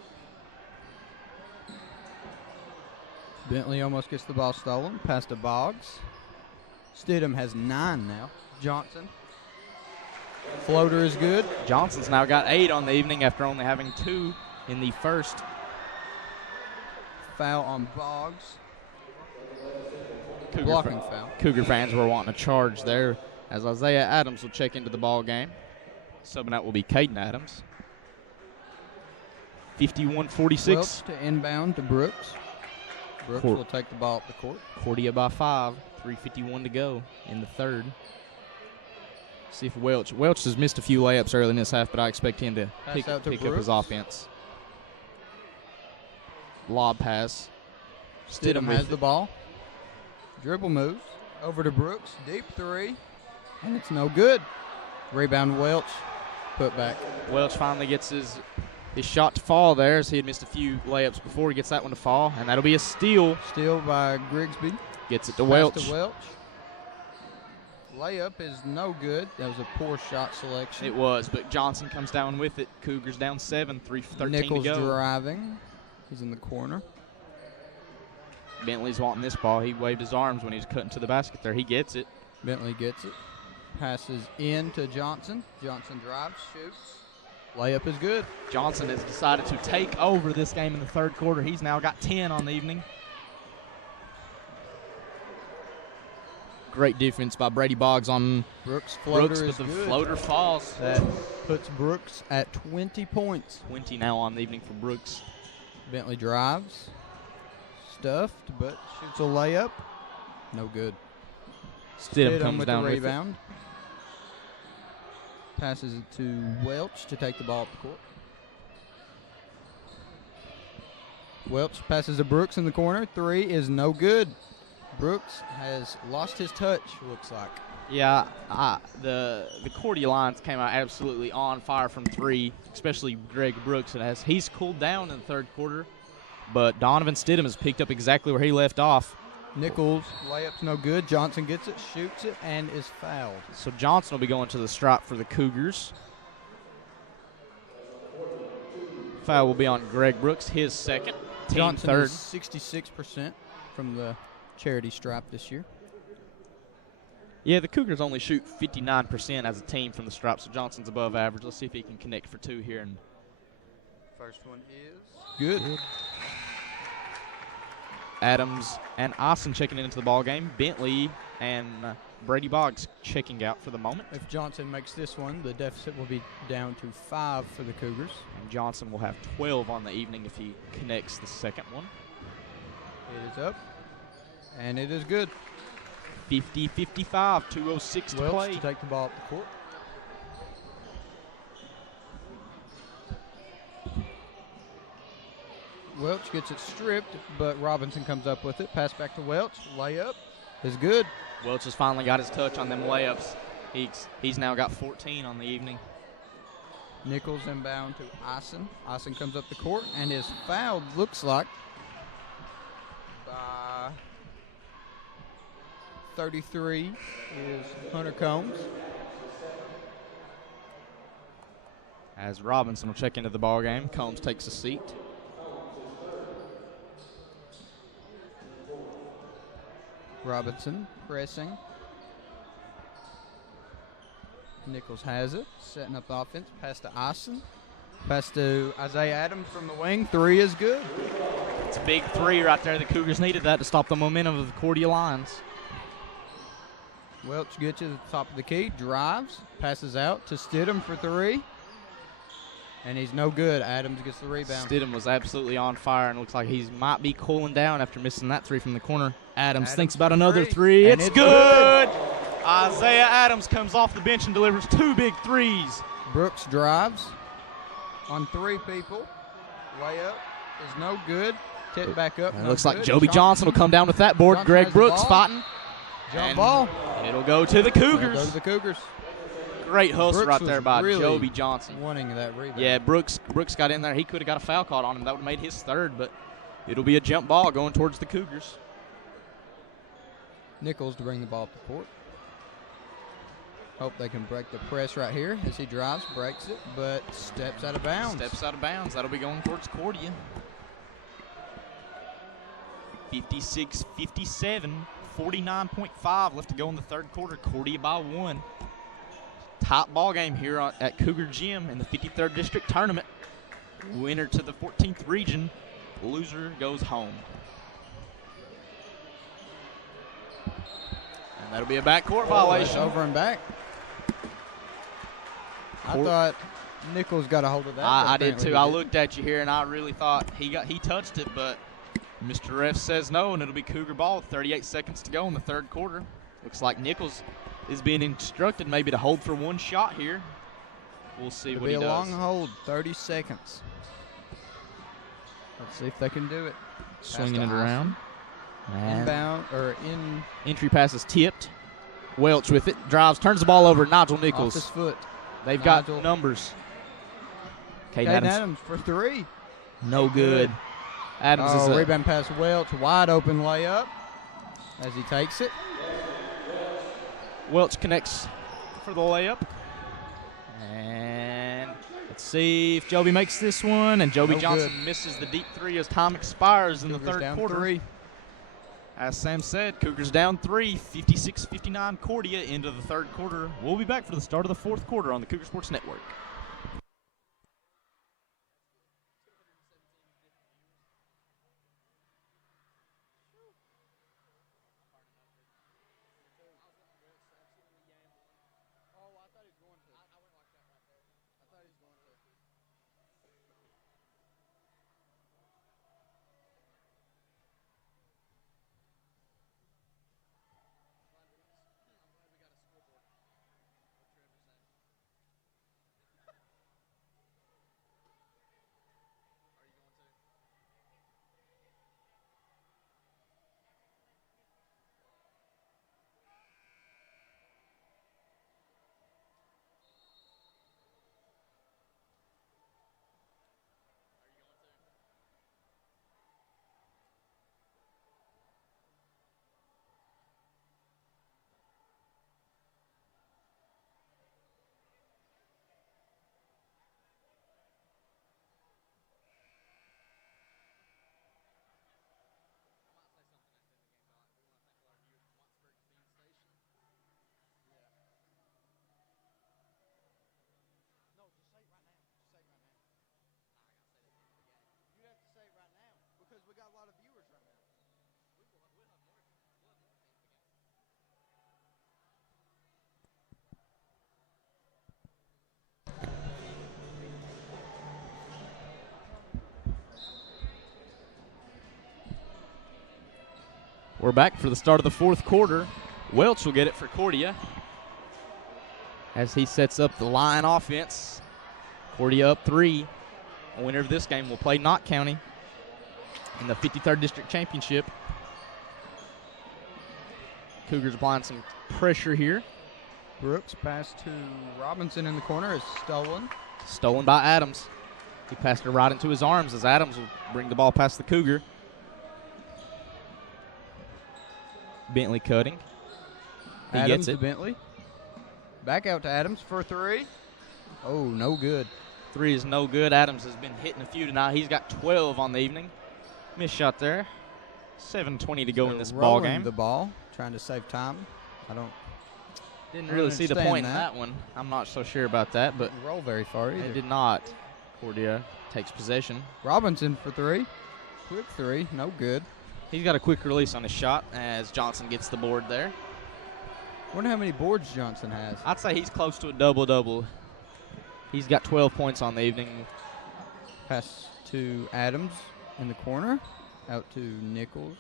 Bentley almost gets the ball stolen. Pass to Boggs. Stidham has 9 now. Johnson. Floater is good. Johnson's now got 8 on the evening after only having 2 in the first. Foul on Boggs. Blocking foul. Cougar fans were wanting a charge there as Isaiah Adams will check into the ball game. Subbing out will be Caden Adams. 51-46. Welch to inbound to Brooks. Brooks will take the ball up the court. Cordia by 5. 3:51 to go in the third. See if Welch has missed a few layups early in this half, but I expect him to pick up his offense. Lob pass. Stidham has the ball. Dribble moves over to Brooks. Deep three. And it's no good. Rebound Welch. Put back. Welch finally gets his shot to fall there, as he had missed a few layups before. He gets that one to fall, and that'll be a steal. Steal by Grigsby. Gets it to Welch. Layup is no good. That was a poor shot selection. It was, but Johnson comes down with it. Cougars down 7, 3:13 Nichols to go. driving. He's in the corner. Bentley's wanting this ball. He waved his arms when he was cutting to the basket there. He gets it. Bentley gets it. Passes in to Johnson. Johnson drives, shoots. Layup is good. Johnson has decided to take over this game in the third quarter. He's now got 10 on the evening. Great defense by Brady Boggs on Brooks. but is the good. floater falls. That puts Brooks at 20 points. 20 now on the evening for Brooks. Bentley drives. Stuffed, but shoots a layup. No good. Stidham comes down the with rebound. Passes it to Welch to take the ball up the court. Welch passes to Brooks in the corner. 3 is no good. Brooks has lost his touch, looks like. Yeah, the Cordia Lions came out absolutely on fire from 3, especially Greg Brooks. And as he's cooled down in the third quarter, but Donovan Stidham has picked up exactly where he left off. Nichols, layup's no good. Johnson gets it, shoots it, and is fouled. So Johnson will be going to the stripe for the Cougars. Foul will be on Greg Brooks, his second. Johnson third. is 66% from the charity stripe this year. Yeah, the Cougars only shoot 59% as a team from the stripe, so Johnson's above average. Let's see if he can connect for 2 here. And first one is good. Adams and Austin checking into the ball game. Bentley and Brady Boggs checking out for the moment. If Johnson makes this one, the deficit will be down to 5 for the Cougars. And Johnson will have 12 on the evening if he connects the second one. It is up, and it is good. 50-55, 2:06 to Welch play. to take the ball up the court. Welch gets it stripped, but Robinson comes up with it. Pass back to Welch. Layup is good. Welch has finally got his touch on them layups. He's now got 14 on the evening. Nichols inbound to Eisen. Eisen comes up the court and is fouled, looks like, by 33 is Hunter Combs. As Robinson will check into the ball game, Combs takes a seat. Robinson pressing. Nichols has it, setting up the offense. Pass to Eisen. Pass to Isaiah Adams from the wing. 3 is good. It's a big 3 right there. The Cougars needed that to stop the momentum of the Cordia Lions. Welch gets to the top of the key, drives, passes out to Stidham for 3. And he's no good. Adams gets the rebound. Stidham was absolutely on fire and looks like he might be cooling down after missing that 3 from the corner. Adams thinks about another 3. It's good. Isaiah Adams comes off the bench and delivers 2 big 3s. Brooks drives on 3 people. Layup is no good. Tip back up. It No looks like good. Joby Johnson will come down with that board. Johnson Greg has the Brooks ball. fighting. Jump And ball. It'll go to the Cougars. Go to the Cougars. Great hustle Brooks right was there by really Joby Johnson. Wanting that rebound. Yeah, Brooks got in there. He could have got a foul caught on him. That would have made his 3rd, but it'll be a jump ball going towards the Cougars. Nichols to bring the ball up the court. Hope they can break the press right here as he drives, breaks it, but steps out of bounds. Steps out of bounds. That'll be going towards Cordia. 56-57, 49.5 left to go in the 3rd quarter. Cordia by 1. Top ball game here at Cougar Gym in the 53rd District Tournament. Winner to the 14th region. Loser goes home. And that'll be a backcourt violation. Over and back. I thought Nichols got a hold of that. I did too. I looked at you here and I really thought he touched it, but Mr. Ref says no, and it'll be Cougar ball. 38 seconds to go in the 3rd quarter. Looks like Nichols is being instructed maybe to hold for 1 shot here. We'll see what he does. It'll be a long hold, 30 seconds. Let's see if they can do it. Swinging it around. Inbound, or in. Entry pass is tipped. Welch with it. Drives, turns the ball over. Nigel Nichols. Off his foot. They've Nigel. got numbers. Caden Adams for 3. No good. Adams is a rebound pass Welch. Wide open layup as he takes it. Welch connects for the layup. And let's see if Joby makes this one. And Joby Johnson misses the deep 3 as time expires in the 3rd quarter. 3. As Sam said, Cougars down 3, 56-59 Cordia into the 3rd quarter. We'll be back for the start of the 4th quarter on the Cougar Sports Network. We're back for the start of the 4th quarter. Welch will get it for Cordia as he sets up the line offense. Cordia up 3. The winner of this game will play Knott County in the 53rd District Championship. Cougars applying some pressure here. Brooks pass to Robinson in the corner is stolen. Stolen by Adams. He passed it right into his arms as Adams will bring the ball past the Cougar. Bentley cutting. He Adams gets it. to Bentley. Back out to Adams for 3. Oh, no good. 3 is no good. Adams has been hitting a few tonight. He's got 12 on the evening. Missed shot there. 7:20 to go in this ball game. The ball, trying to save time. Didn't really see the point in that one. I'm not so sure about that, but didn't roll very far either. It did not. Cordia takes possession. Robinson for 3. Quick 3, no good. He's got a quick release on his shot as Johnson gets the board there. Wonder how many boards Johnson has. I'd say he's close to a double-double. He's got 12 points on the evening. Pass to Adams in the corner. Out to Nichols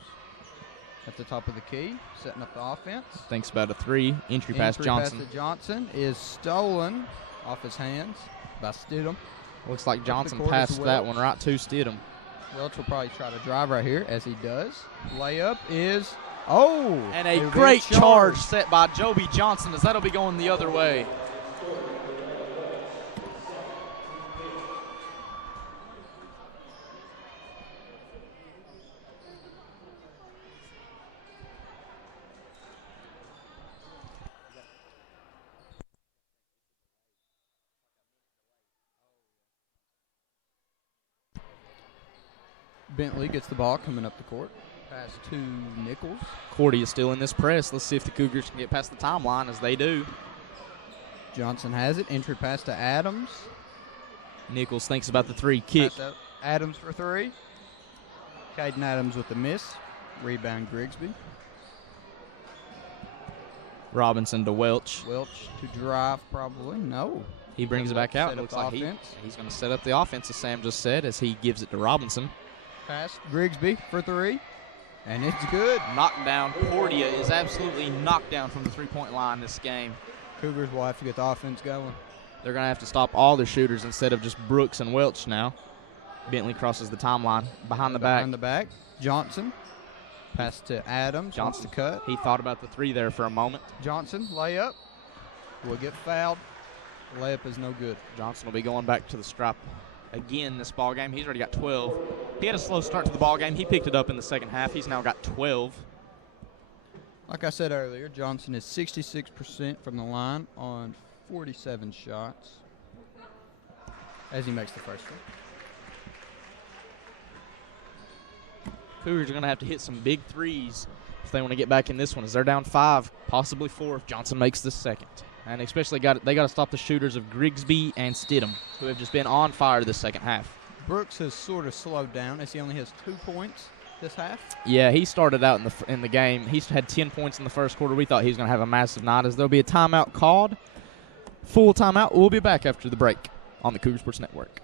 at the top of the key, setting up the offense. Thinks about a 3. Entry pass Johnson. Pass to Johnson is stolen off his hands by Stidham. Looks like Johnson court passed is that Welch. one right to Stidham. Welch will probably try to drive right here, as he does. Layup is, oh! And it'll a be great charge set by Joby Johnson, as that'll be going the other way. Bentley gets the ball coming up the court. Pass to Nichols. Cordia is still in this press. Let's see if the Cougars can get past the timeline, as they do. Johnson has it. Entry pass to Adams. Nichols thinks about the three. Kick. Pass out. Adams for three. Caden Adams with the miss. Rebound Grigsby. Robinson to Welch. Welch to drive probably. No. He brings it back out. Set up Looks like offense. he's going to set up the offense, as Sam just said, as he gives it to Robinson. Pass Grigsby for three. And it's good. Knocked down. Cordia is absolutely knocked down from the three-point line this game. Cougars will have to get the offense going. They're going to have to stop all their shooters instead of just Brooks and Welch now. Bentley crosses the timeline. Behind the back. Behind the back. Johnson. Pass to Adams. Wants to cut. He thought about the three there for a moment. Johnson, layup. Will get fouled. Layup is no good. Johnson will be going back to the stripe again this ball game. He's already got 12. He had a slow start to the ball game. He picked it up in the second half. He's now got 12. Like I said earlier, Johnson is 66% from the line on 47 shots as he makes the first one. Cougars are going to have to hit some big threes if they want to get back in this one, as they're down 5, possibly 4 if Johnson makes the second. And especially they got to stop the shooters of Grigsby and Stidham, who have just been on fire this second half. Brooks has sort of slowed down as he only has 2 points this half. Yeah, he started out in the game. He had 10 points in the first quarter. We thought he was going to have a massive night, as there'll be a timeout called. Full timeout. We'll be back after the break on the Cougar Sports Network.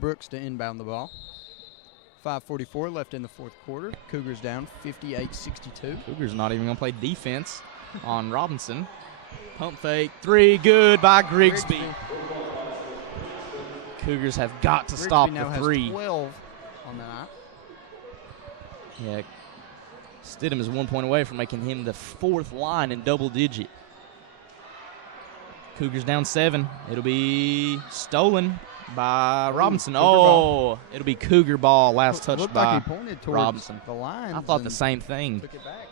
Brooks to inbound the ball. 5:44 left in the fourth quarter. Cougars down 58-62. Cougars not even going to play defense on Robinson. Pump fake. 3, good by Grigsby. Cougars have got to stop now the 3. Has 12 on the night. Yeah, Stidham is 1 point away from making him the 4th line in double digit. Cougars down 7. It'll be stolen by Robinson. Ball. It'll be Cougar ball. Last touch Looked by like he pointed towards Robinson. The line. I thought the same thing. Took it back.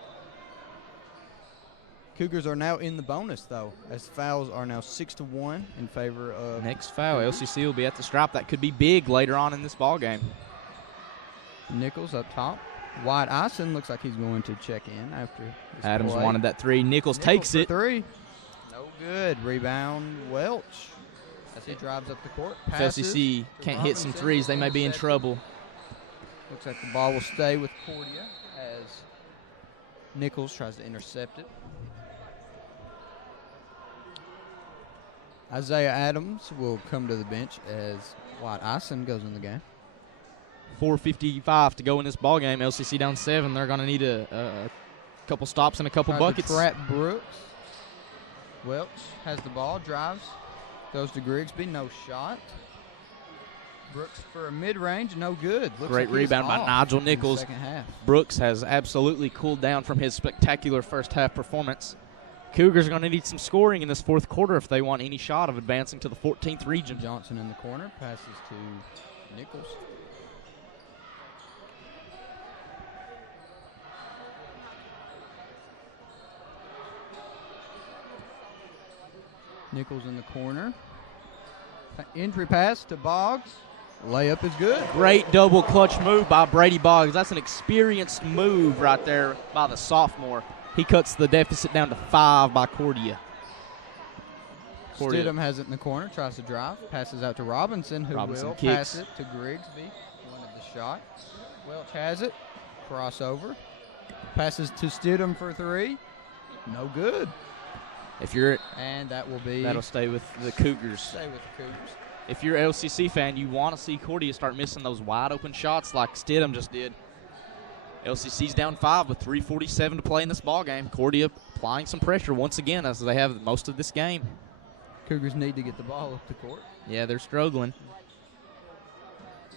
Cougars are now in the bonus, though, as fouls are now 6-1 in favor of. Next foul, LCC will be at the stripe. That could be big later on in this ball game. Nichols up top. Wyatt Ison looks like he's going to check in after this Adams play. wanted that 3. Nichols takes for it. 3. No good. Rebound Welch as he drives up the court. Passes LCC can't hit some threes. They may be in trouble. Looks like the ball will stay with Cordia as Nichols tries to intercept it. Isaiah Adams will come to the bench as Wyatt Ison goes in the game. 4:55 to go in this ball game. LCC down 7. They're going to need a Couple stops and a couple Tried buckets. to trap Brooks. Welch has the ball, drives, goes to Grigsby, no shot. Brooks for a mid-range, no good. Looks Great like he's rebound by off Nigel in the Nichols. second half. Brooks has absolutely cooled down from his spectacular first half performance. Cougars are going to need some scoring in this fourth quarter if they want any shot of advancing to the 14th region. Johnson in the corner, passes to Nichols. Nichols in the corner. Entry pass to Boggs. Layup is good. Great double clutch move by Brady Boggs. That's an experienced move right there by the sophomore. He cuts the deficit down to 5 by Cordia. Stidham has it in the corner, tries to drive, passes out to Robinson, who will pass it to Grigsby. Wanted the shot. Welch has it. Crossover. Passes to Stidham for 3. No good. And that'll stay with the Cougars. Stay with the Cougars. If you're an LCC fan, you want to see Cordia start missing those wide open shots like Stidham just did. LCC's down 5 with 3:47 to play in this ball game. Cordia applying some pressure once again as they have most of this game. Cougars need to get the ball up the court. Yeah, they're struggling.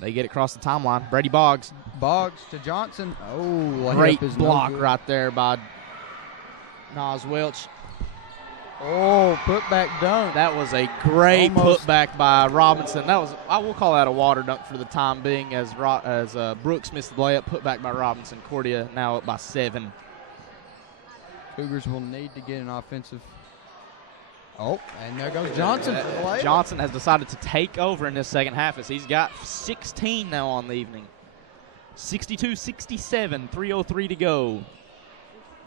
They get across the timeline. Brady Boggs. Boggs to Johnson. Oh, great block right there by Nas Welch. Oh, putback dunk. That was a great putback by Robinson. I will call that a water dunk for the time being as Brooks missed the layup. Putback by Robinson. Cordia now up by 7. Cougars will need to get an offensive. Oh, and there goes Johnson for the layup. Johnson has decided to take over in this second half as he's got 16 now on the evening. 62-67, 3:03 to go.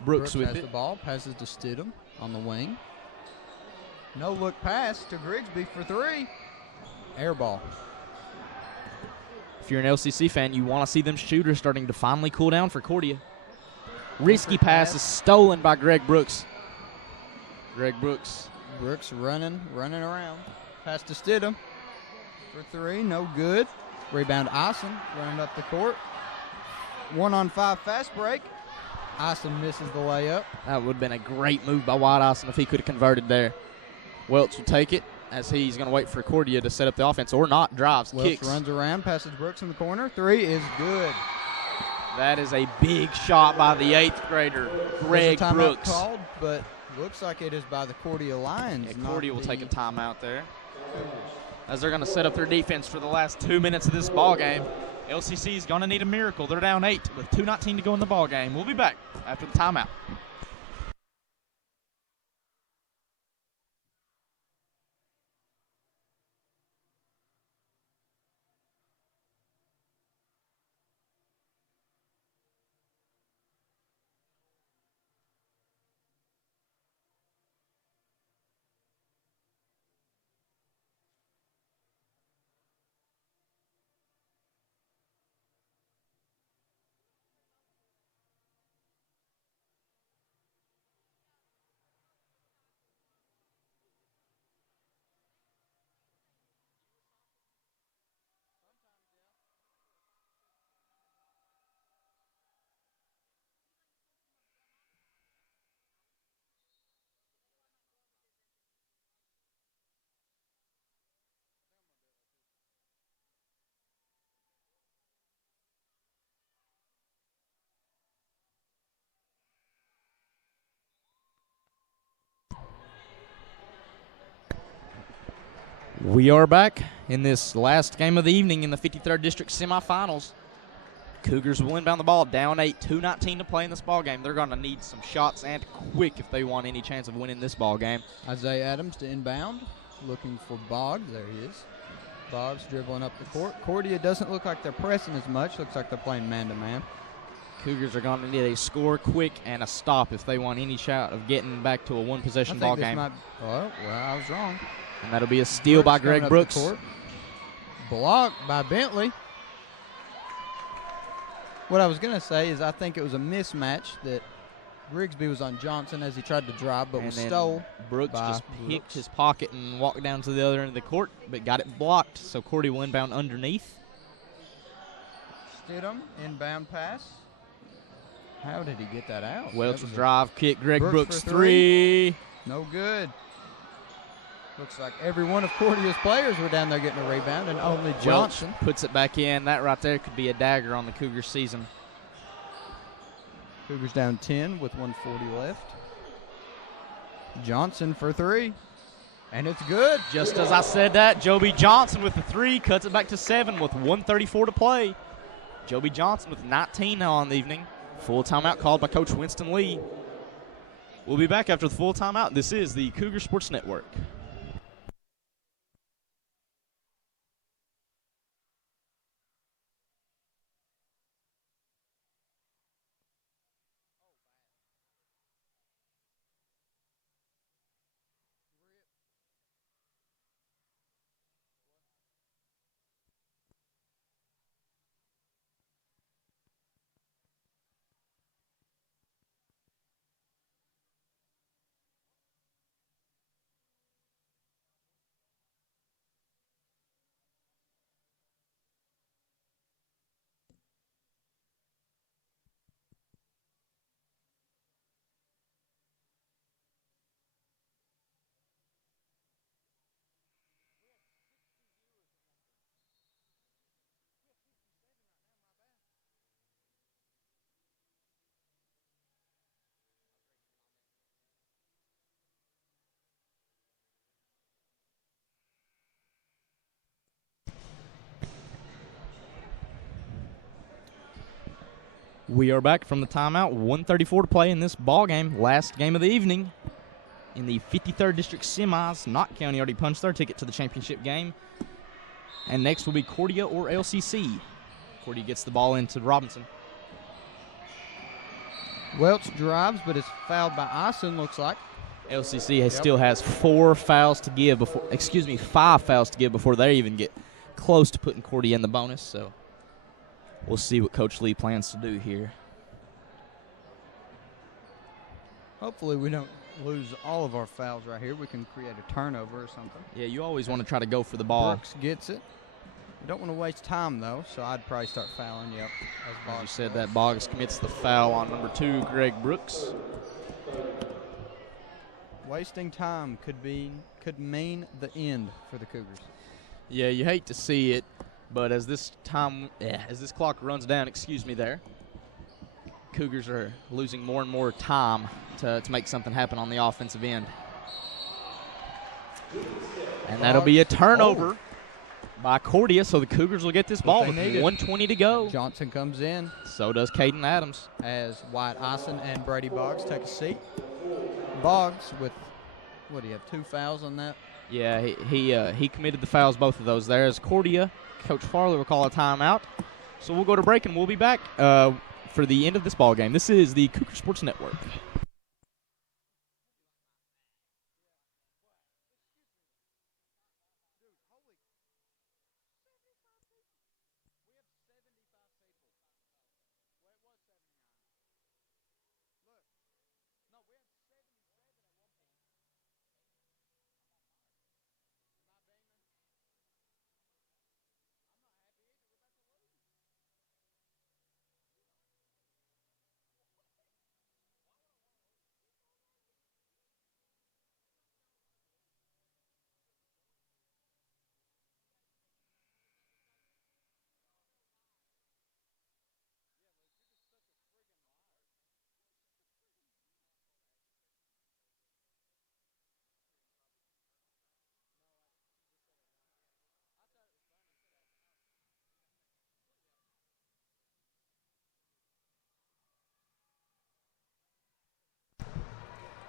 Brooks with has it. The ball, passes to Stidham on the wing. No look pass to Grigsby for 3. Air ball. If you're an LCC fan, you want to see them shooters starting to finally cool down for Cordia. Risky pass is stolen by Greg Brooks. Brooks running around. Pass to Stidham for 3. No good. Rebound Ison running up the court. 1-on-5 fast break. Ison misses the layup. That would have been a great move by White Ison if he could have converted there. Welch will take it as he's going to wait for Cordia to set up the offense or not. Drives, Welch kicks. Runs around, passes Brooks in the corner. 3 is good. That is a big shot by the 8th grader, Greg Brooks. Called, but looks like it is by the Cordia Lions. Yeah, Cordia will take a timeout there as they're going to set up their defense for the last 2 minutes of this ball game. LCC is going to need a miracle. They're down 8 with 2:19 to go in the ball game. We'll be back after the timeout. We are back in this last game of the evening in the 53rd District semifinals. Cougars will inbound the ball, down 8, 2:19 to play in this ball game. They're going to need some shots and quick if they want any chance of winning this ball game. Isaiah Adams to inbound, looking for Boggs. There he is. Boggs dribbling up the court. Cordia doesn't look like they're pressing as much. Looks like they're playing man-to-man. Cougars are going to need a score quick and a stop if they want any shot of getting back to a one-possession ball game. Well, I was wrong. And that'll be a steal by Greg Brooks. Blocked by Bentley. What I was going to say is I think it was a mismatch that Grigsby was on Johnson as he tried to drive, but was stole. Brooks just picked his pocket and walked down to the other end of the court, but got it blocked, so Cordia will inbound underneath. Stidham, inbound pass. How did he get that out? Welch will drive, kick, Greg Brooks three. No good. Looks like every one of Cordia's players were down there getting a rebound, and only Johnson Welch puts it back in. That right there could be a dagger on the Cougar season. Cougars down 10 with 1:40 left. Johnson for three, and it's good. Just as I said that, Joby Johnson with the three cuts it back to 7 with 1:34 to play. Joby Johnson with 19 now on the evening. Full timeout called by Coach Winston Lee. We'll be back after the full timeout. This is the Cougar Sports Network. We are back from the timeout. 1:34 to play in this ball game. Last game of the evening in the 53rd District Semis. Knott County already punched their ticket to the championship game. And next will be Cordia or LCC. Cordia gets the ball into Robinson. Welch drives, but is fouled by Ison, looks like. LCC still has 5 fouls to give before they even get close to putting Cordia in the bonus. So we'll see what Coach Lee plans to do here. Hopefully we don't lose all of our fouls right here. We can create a turnover or something. Yeah, you always want to try to go for the ball. Brooks gets it. You don't want to waste time, though, so I'd probably start fouling. Yep. As you said, that Boggs commits the foul on number 2, Greg Brooks. Wasting time could mean the end for the Cougars. Yeah, you hate to see it, but as this clock runs down, Cougars are losing more and more time to make something happen on the offensive end. And that'll be a turnover by Cordia, so the Cougars will get this ball with 1:20 to go. Johnson comes in. So does Caden Adams. As Wyatt Ison and Brady Boggs take a seat. Boggs with, what do you have, 2 fouls on that? Yeah, he committed the fouls, both of those there. As Cordia, Coach Farley will call a timeout. So we'll go to break, and we'll be back for the end of this ball game. This is the Cougar Sports Network.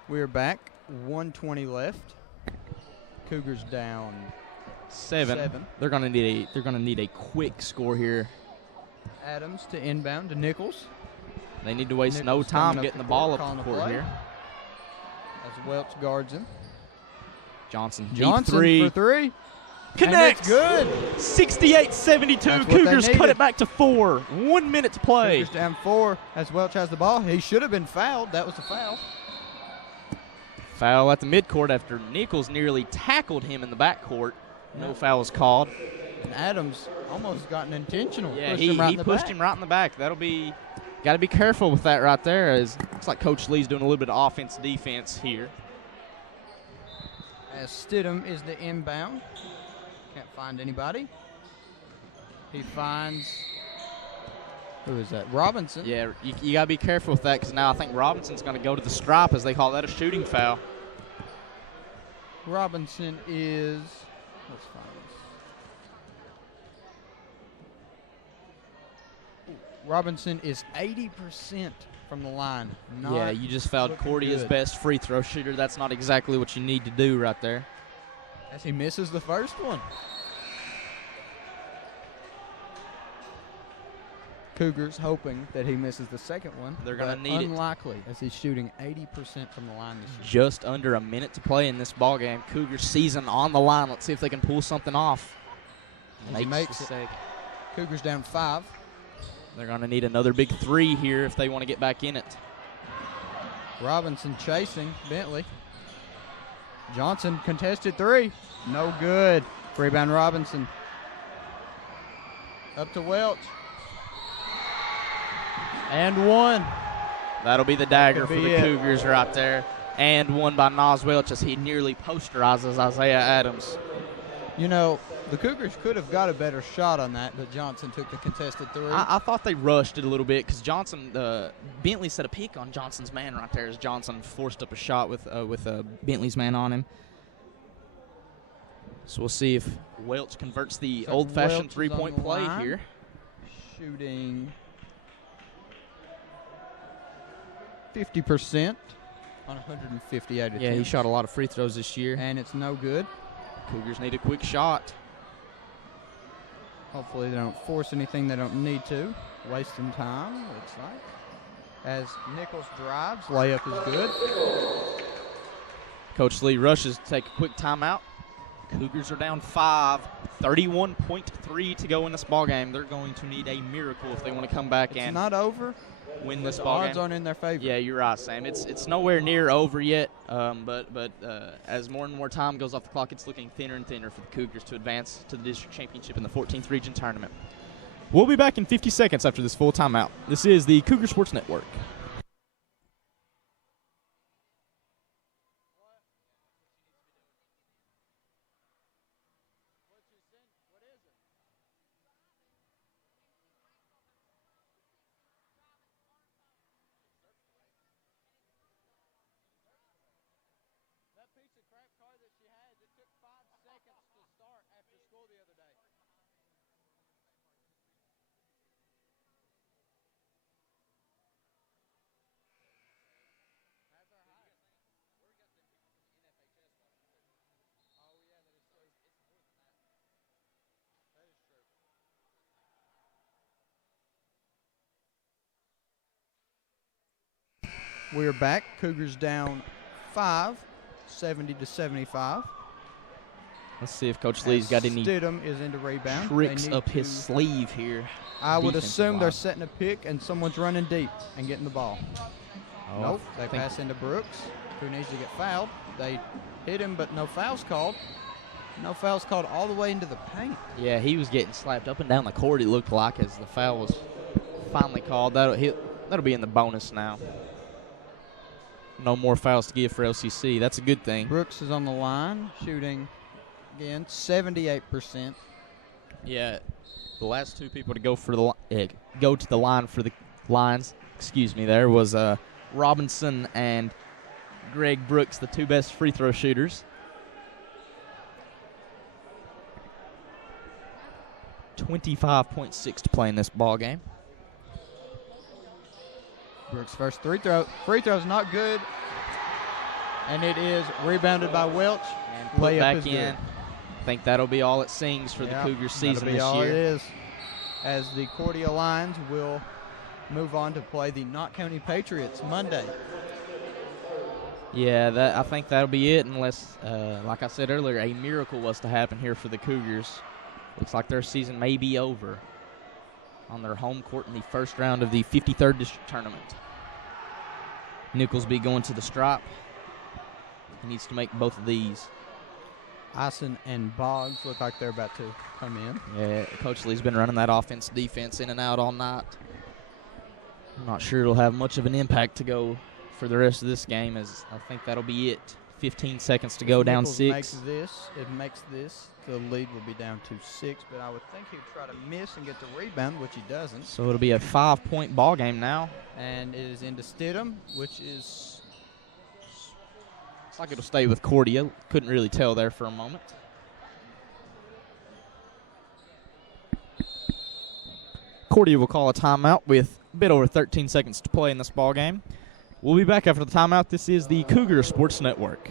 We are back. 1:20 left. Cougars down 7. They're gonna need a quick score here. Adams to inbound to Nichols. They need to waste no time getting the ball up the court here. As Welch guards him. Johnson for 3. And it's Connects. good. 68-72. Cougars cut it back to 4. 1 minute to play. Cougars down 4 as Welch has the ball. He should have been fouled. That was a foul. Foul at the midcourt after Nichols nearly tackled him in the backcourt. No foul was called. And Adams almost got an intentional. Yeah, he pushed him right in the back. That'll be Got to be careful with that right there. As looks like Coach Lee's doing a little bit of offense-defense here. As Stidham is the inbound. Can't find anybody. He finds, who is that? Robinson. Yeah, you got to be careful with that because now I think Robinson's going to go to the stripe as they call that a shooting foul. Robinson is, let's find this. Robinson is 80% from the line. Yeah, you just fouled Cordia's best free throw shooter. That's not exactly what you need to do right there. As he misses the first one. Cougars hoping that he misses the second one. They're going to need it. Unlikely, as he's shooting 80% from the line this year. Just under a minute to play in this ball game. Cougars season on the line. Let's see if they can pull something off. He makes it. Cougars down 5. They're going to need another big 3 here if they want to get back in it. Robinson chasing Bentley. Johnson contested 3. No good. Rebound Robinson. Up to Welch. And 1. That'll be the dagger for the Cougars right there. And 1 by Nas Welch as he nearly posterizes Isaiah Adams. You know, the Cougars could have got a better shot on that, but Johnson took the contested 3. I thought they rushed it a little bit because Johnson, Bentley set a pick on Johnson's man right there as Johnson forced up a shot with Bentley's man on him. So we'll see if Welch converts the old-fashioned three-point play here. Shooting 50% on 158 attempts. Yeah, he shot a lot of free throws this year. And it's no good. Cougars need a quick shot. Hopefully they don't force anything they don't need to. Wasting time, looks like. As Nichols drives, layup is good. Coach Lee rushes to take a quick timeout. Cougars are down 5, 31.3 to go in this ballgame. They're going to need a miracle if they want to come back and not over. Win this ballgame. Odds aren't in their favor. Yeah, you're right, Sam. It's nowhere near over yet, but as more and more time goes off the clock, it's looking thinner and thinner for the Cougars to advance to the district championship in the 14th region tournament. We'll be back in 50 seconds after this full timeout. This is the Cougar Sports Network. We're back. Cougars down 5, 70-75. Let's see if Coach Lee's got any Stidham is into rebound. Tricks up his sleeve here. I would assume they're setting a pick and someone's running deep and getting the ball. Oh, nope. They pass into Brooks, who needs to get fouled. They hit him, but no fouls called. No fouls called all the way into the paint. Yeah, he was getting slapped up and down the court, it looked like, as the foul was finally called. That'll be in the bonus now. No more fouls to give for LCC. That's a good thing. Brooks is on the line, shooting, again, 78%. Yeah, the last 2 people to go to the line for the Lions, there was Robinson and Greg Brooks, the 2 best free throw shooters. 25.6 to play in this ball game. Brooks' first free throw's not good, and it is rebounded by Welch and put back in. I think that'll be all it sings for the Cougars season this year. That'll be all it is, as the Cordia Lions will move on to play the Knott County Patriots Monday. Yeah, I think that'll be it unless, like I said earlier, a miracle was to happen here for the Cougars. Looks like their season may be over on their home court in the first round of the 53rd District Tournament. Nichols be going to the stripe. He needs to make both of these. Ison and Boggs look like they're about to come in. Yeah, Coach Lee's been running that offense-defense in and out all night. I'm not sure it'll have much of an impact to go for the rest of this game, as I think that'll be it. 15 seconds to go, down 6. If makes this, the lead will be down to 6, but I would think he would try to miss and get the rebound, which he doesn't. So it'll be a 5-point ball game now. And it is into Stidham, which is... Looks like it'll stay with Cordia. Couldn't really tell there for a moment. Cordia will call a timeout with a bit over 13 seconds to play in this ball game. We'll be back after the timeout. This is the Cougar Sports Network.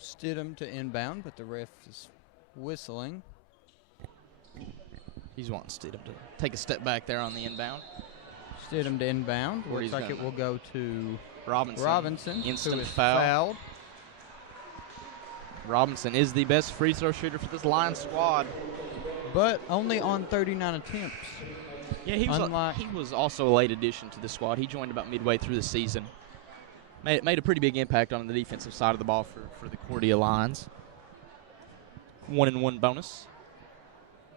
Stidham to inbound, but the ref is whistling. He's wanting Stidham to take a step back there on the inbound. Stidham to inbound. Looks like it will go to Robinson. Instant who is foul. Fouled. Robinson is the best free throw shooter for this Lions squad. But only on 39 attempts. Yeah, he was also a late addition to the squad. He joined about midway through the season. Made a pretty big impact on the defensive side of the ball for the Cordia Lions. 1-and-1 bonus.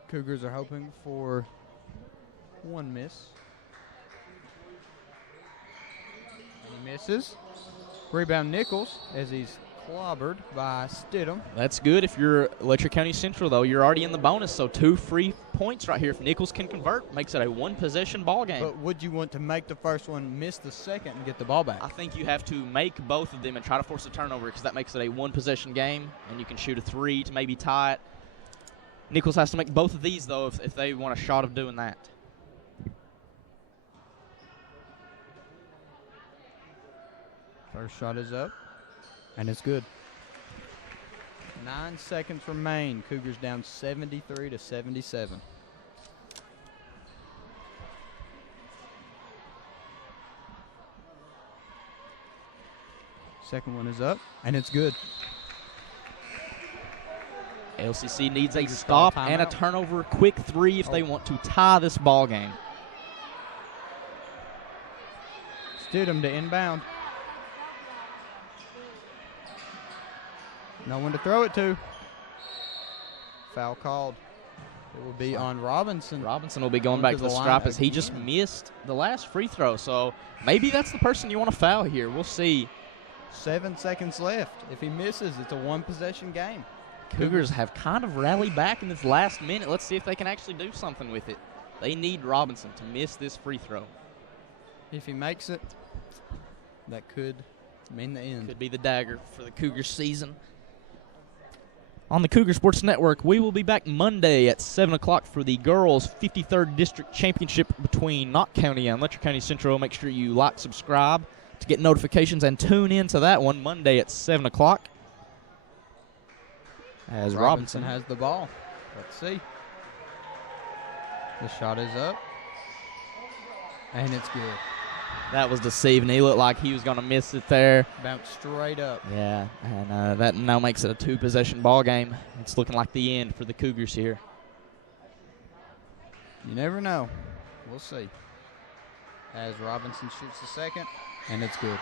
Cougars are hoping for one miss. And he misses. Rebound Nichols as he's clobbered by Stidham. That's good. If you're Letcher County Central, though, you're already in the bonus, so 2 free points right here. If Nichols can convert, makes it a 1-possession ball game. But would you want to make the first one, miss the second, and get the ball back? I think you have to make both of them and try to force a turnover, because that makes it a 1-possession game, and you can shoot a 3 to maybe tie it. Nichols has to make both of these, though, if they want a shot of doing that. First shot is up, and it's good. 9 seconds remain. Cougars down 73 to 77. Second one is up, and it's good. LCC needs a stop and a turnover, quick 3 if they want to tie this ball game. Stidham to inbound. No one to throw it to. Foul called. It will be on Robinson. Robinson will be going back to the stripe as he just missed the last free throw. So maybe that's the person you want to foul here. We'll see. 7 seconds left. If he misses, it's a 1-possession game. Cougars have kind of rallied back in this last minute. Let's see if they can actually do something with it. They need Robinson to miss this free throw. If he makes it, that could mean the end. Could be the dagger for the Cougars season. On the Cougar Sports Network, we will be back Monday at 7 o'clock for the girls' 53rd District Championship between Knott County and Letcher County Central. Make sure you like, subscribe to get notifications, and tune in to that one Monday at 7 o'clock. As Robinson has the ball. Let's see. The shot is up, and it's good. That was deceiving. He looked like he was going to miss it there. Bounced straight up. Yeah, and that now makes it a 2-possession ball game. It's looking like the end for the Cougars here. You never know. We'll see. As Robinson shoots the second, and it's good.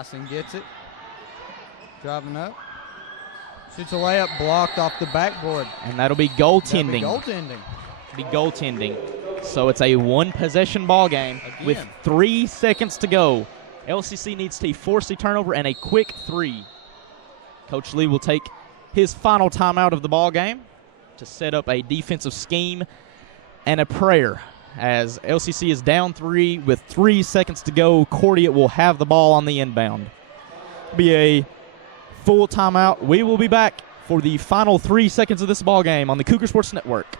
Ison gets it. Driving up. Shoots a layup, blocked off the backboard. And that'll be goaltending. Be goaltending. So it's a 1-possession ball game with 3 seconds to go. LCC needs to force a turnover and a quick 3. Coach Lee will take his final timeout of the ball game to set up a defensive scheme and a prayer as LCC is down 3 with 3 seconds to go. Cordia will have the ball on the inbound. Be a full timeout. We will be back for the final 3 seconds of this ball game on the Cougar Sports Network.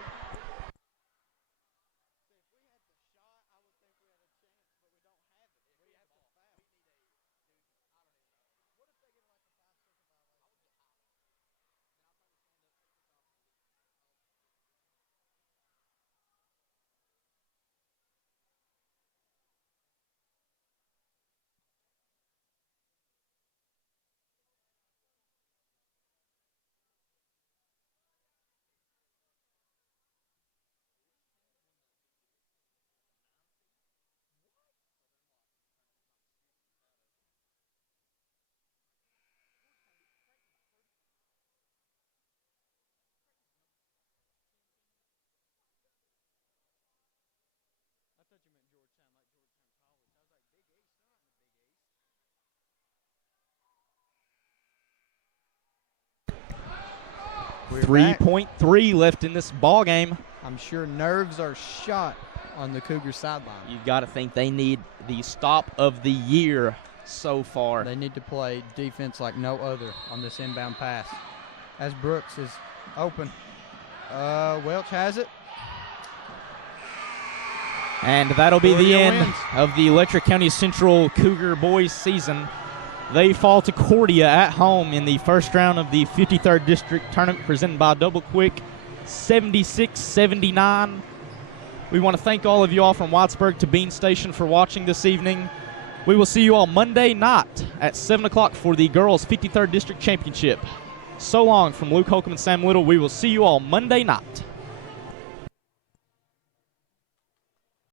We're 3.3 left in this ball game. I'm sure nerves are shot on the Cougar sideline. You've got to think they need the stop of the year so far. They need to play defense like no other on this inbound pass. As Brooks is open. Welch has it. And that'll be the end wins. of the Letcher County Central Cougar boys season. They fall to Cordia at home in the first round of the 53rd District Tournament presented by Double Kwik, 76-79. We want to thank all of you all from Whitesburg to Bean Station for watching this evening. We will see you all Monday night at 7 o'clock for the girls' 53rd District Championship. So long from Luke Holcomb and Sam Little. We will see you all Monday night.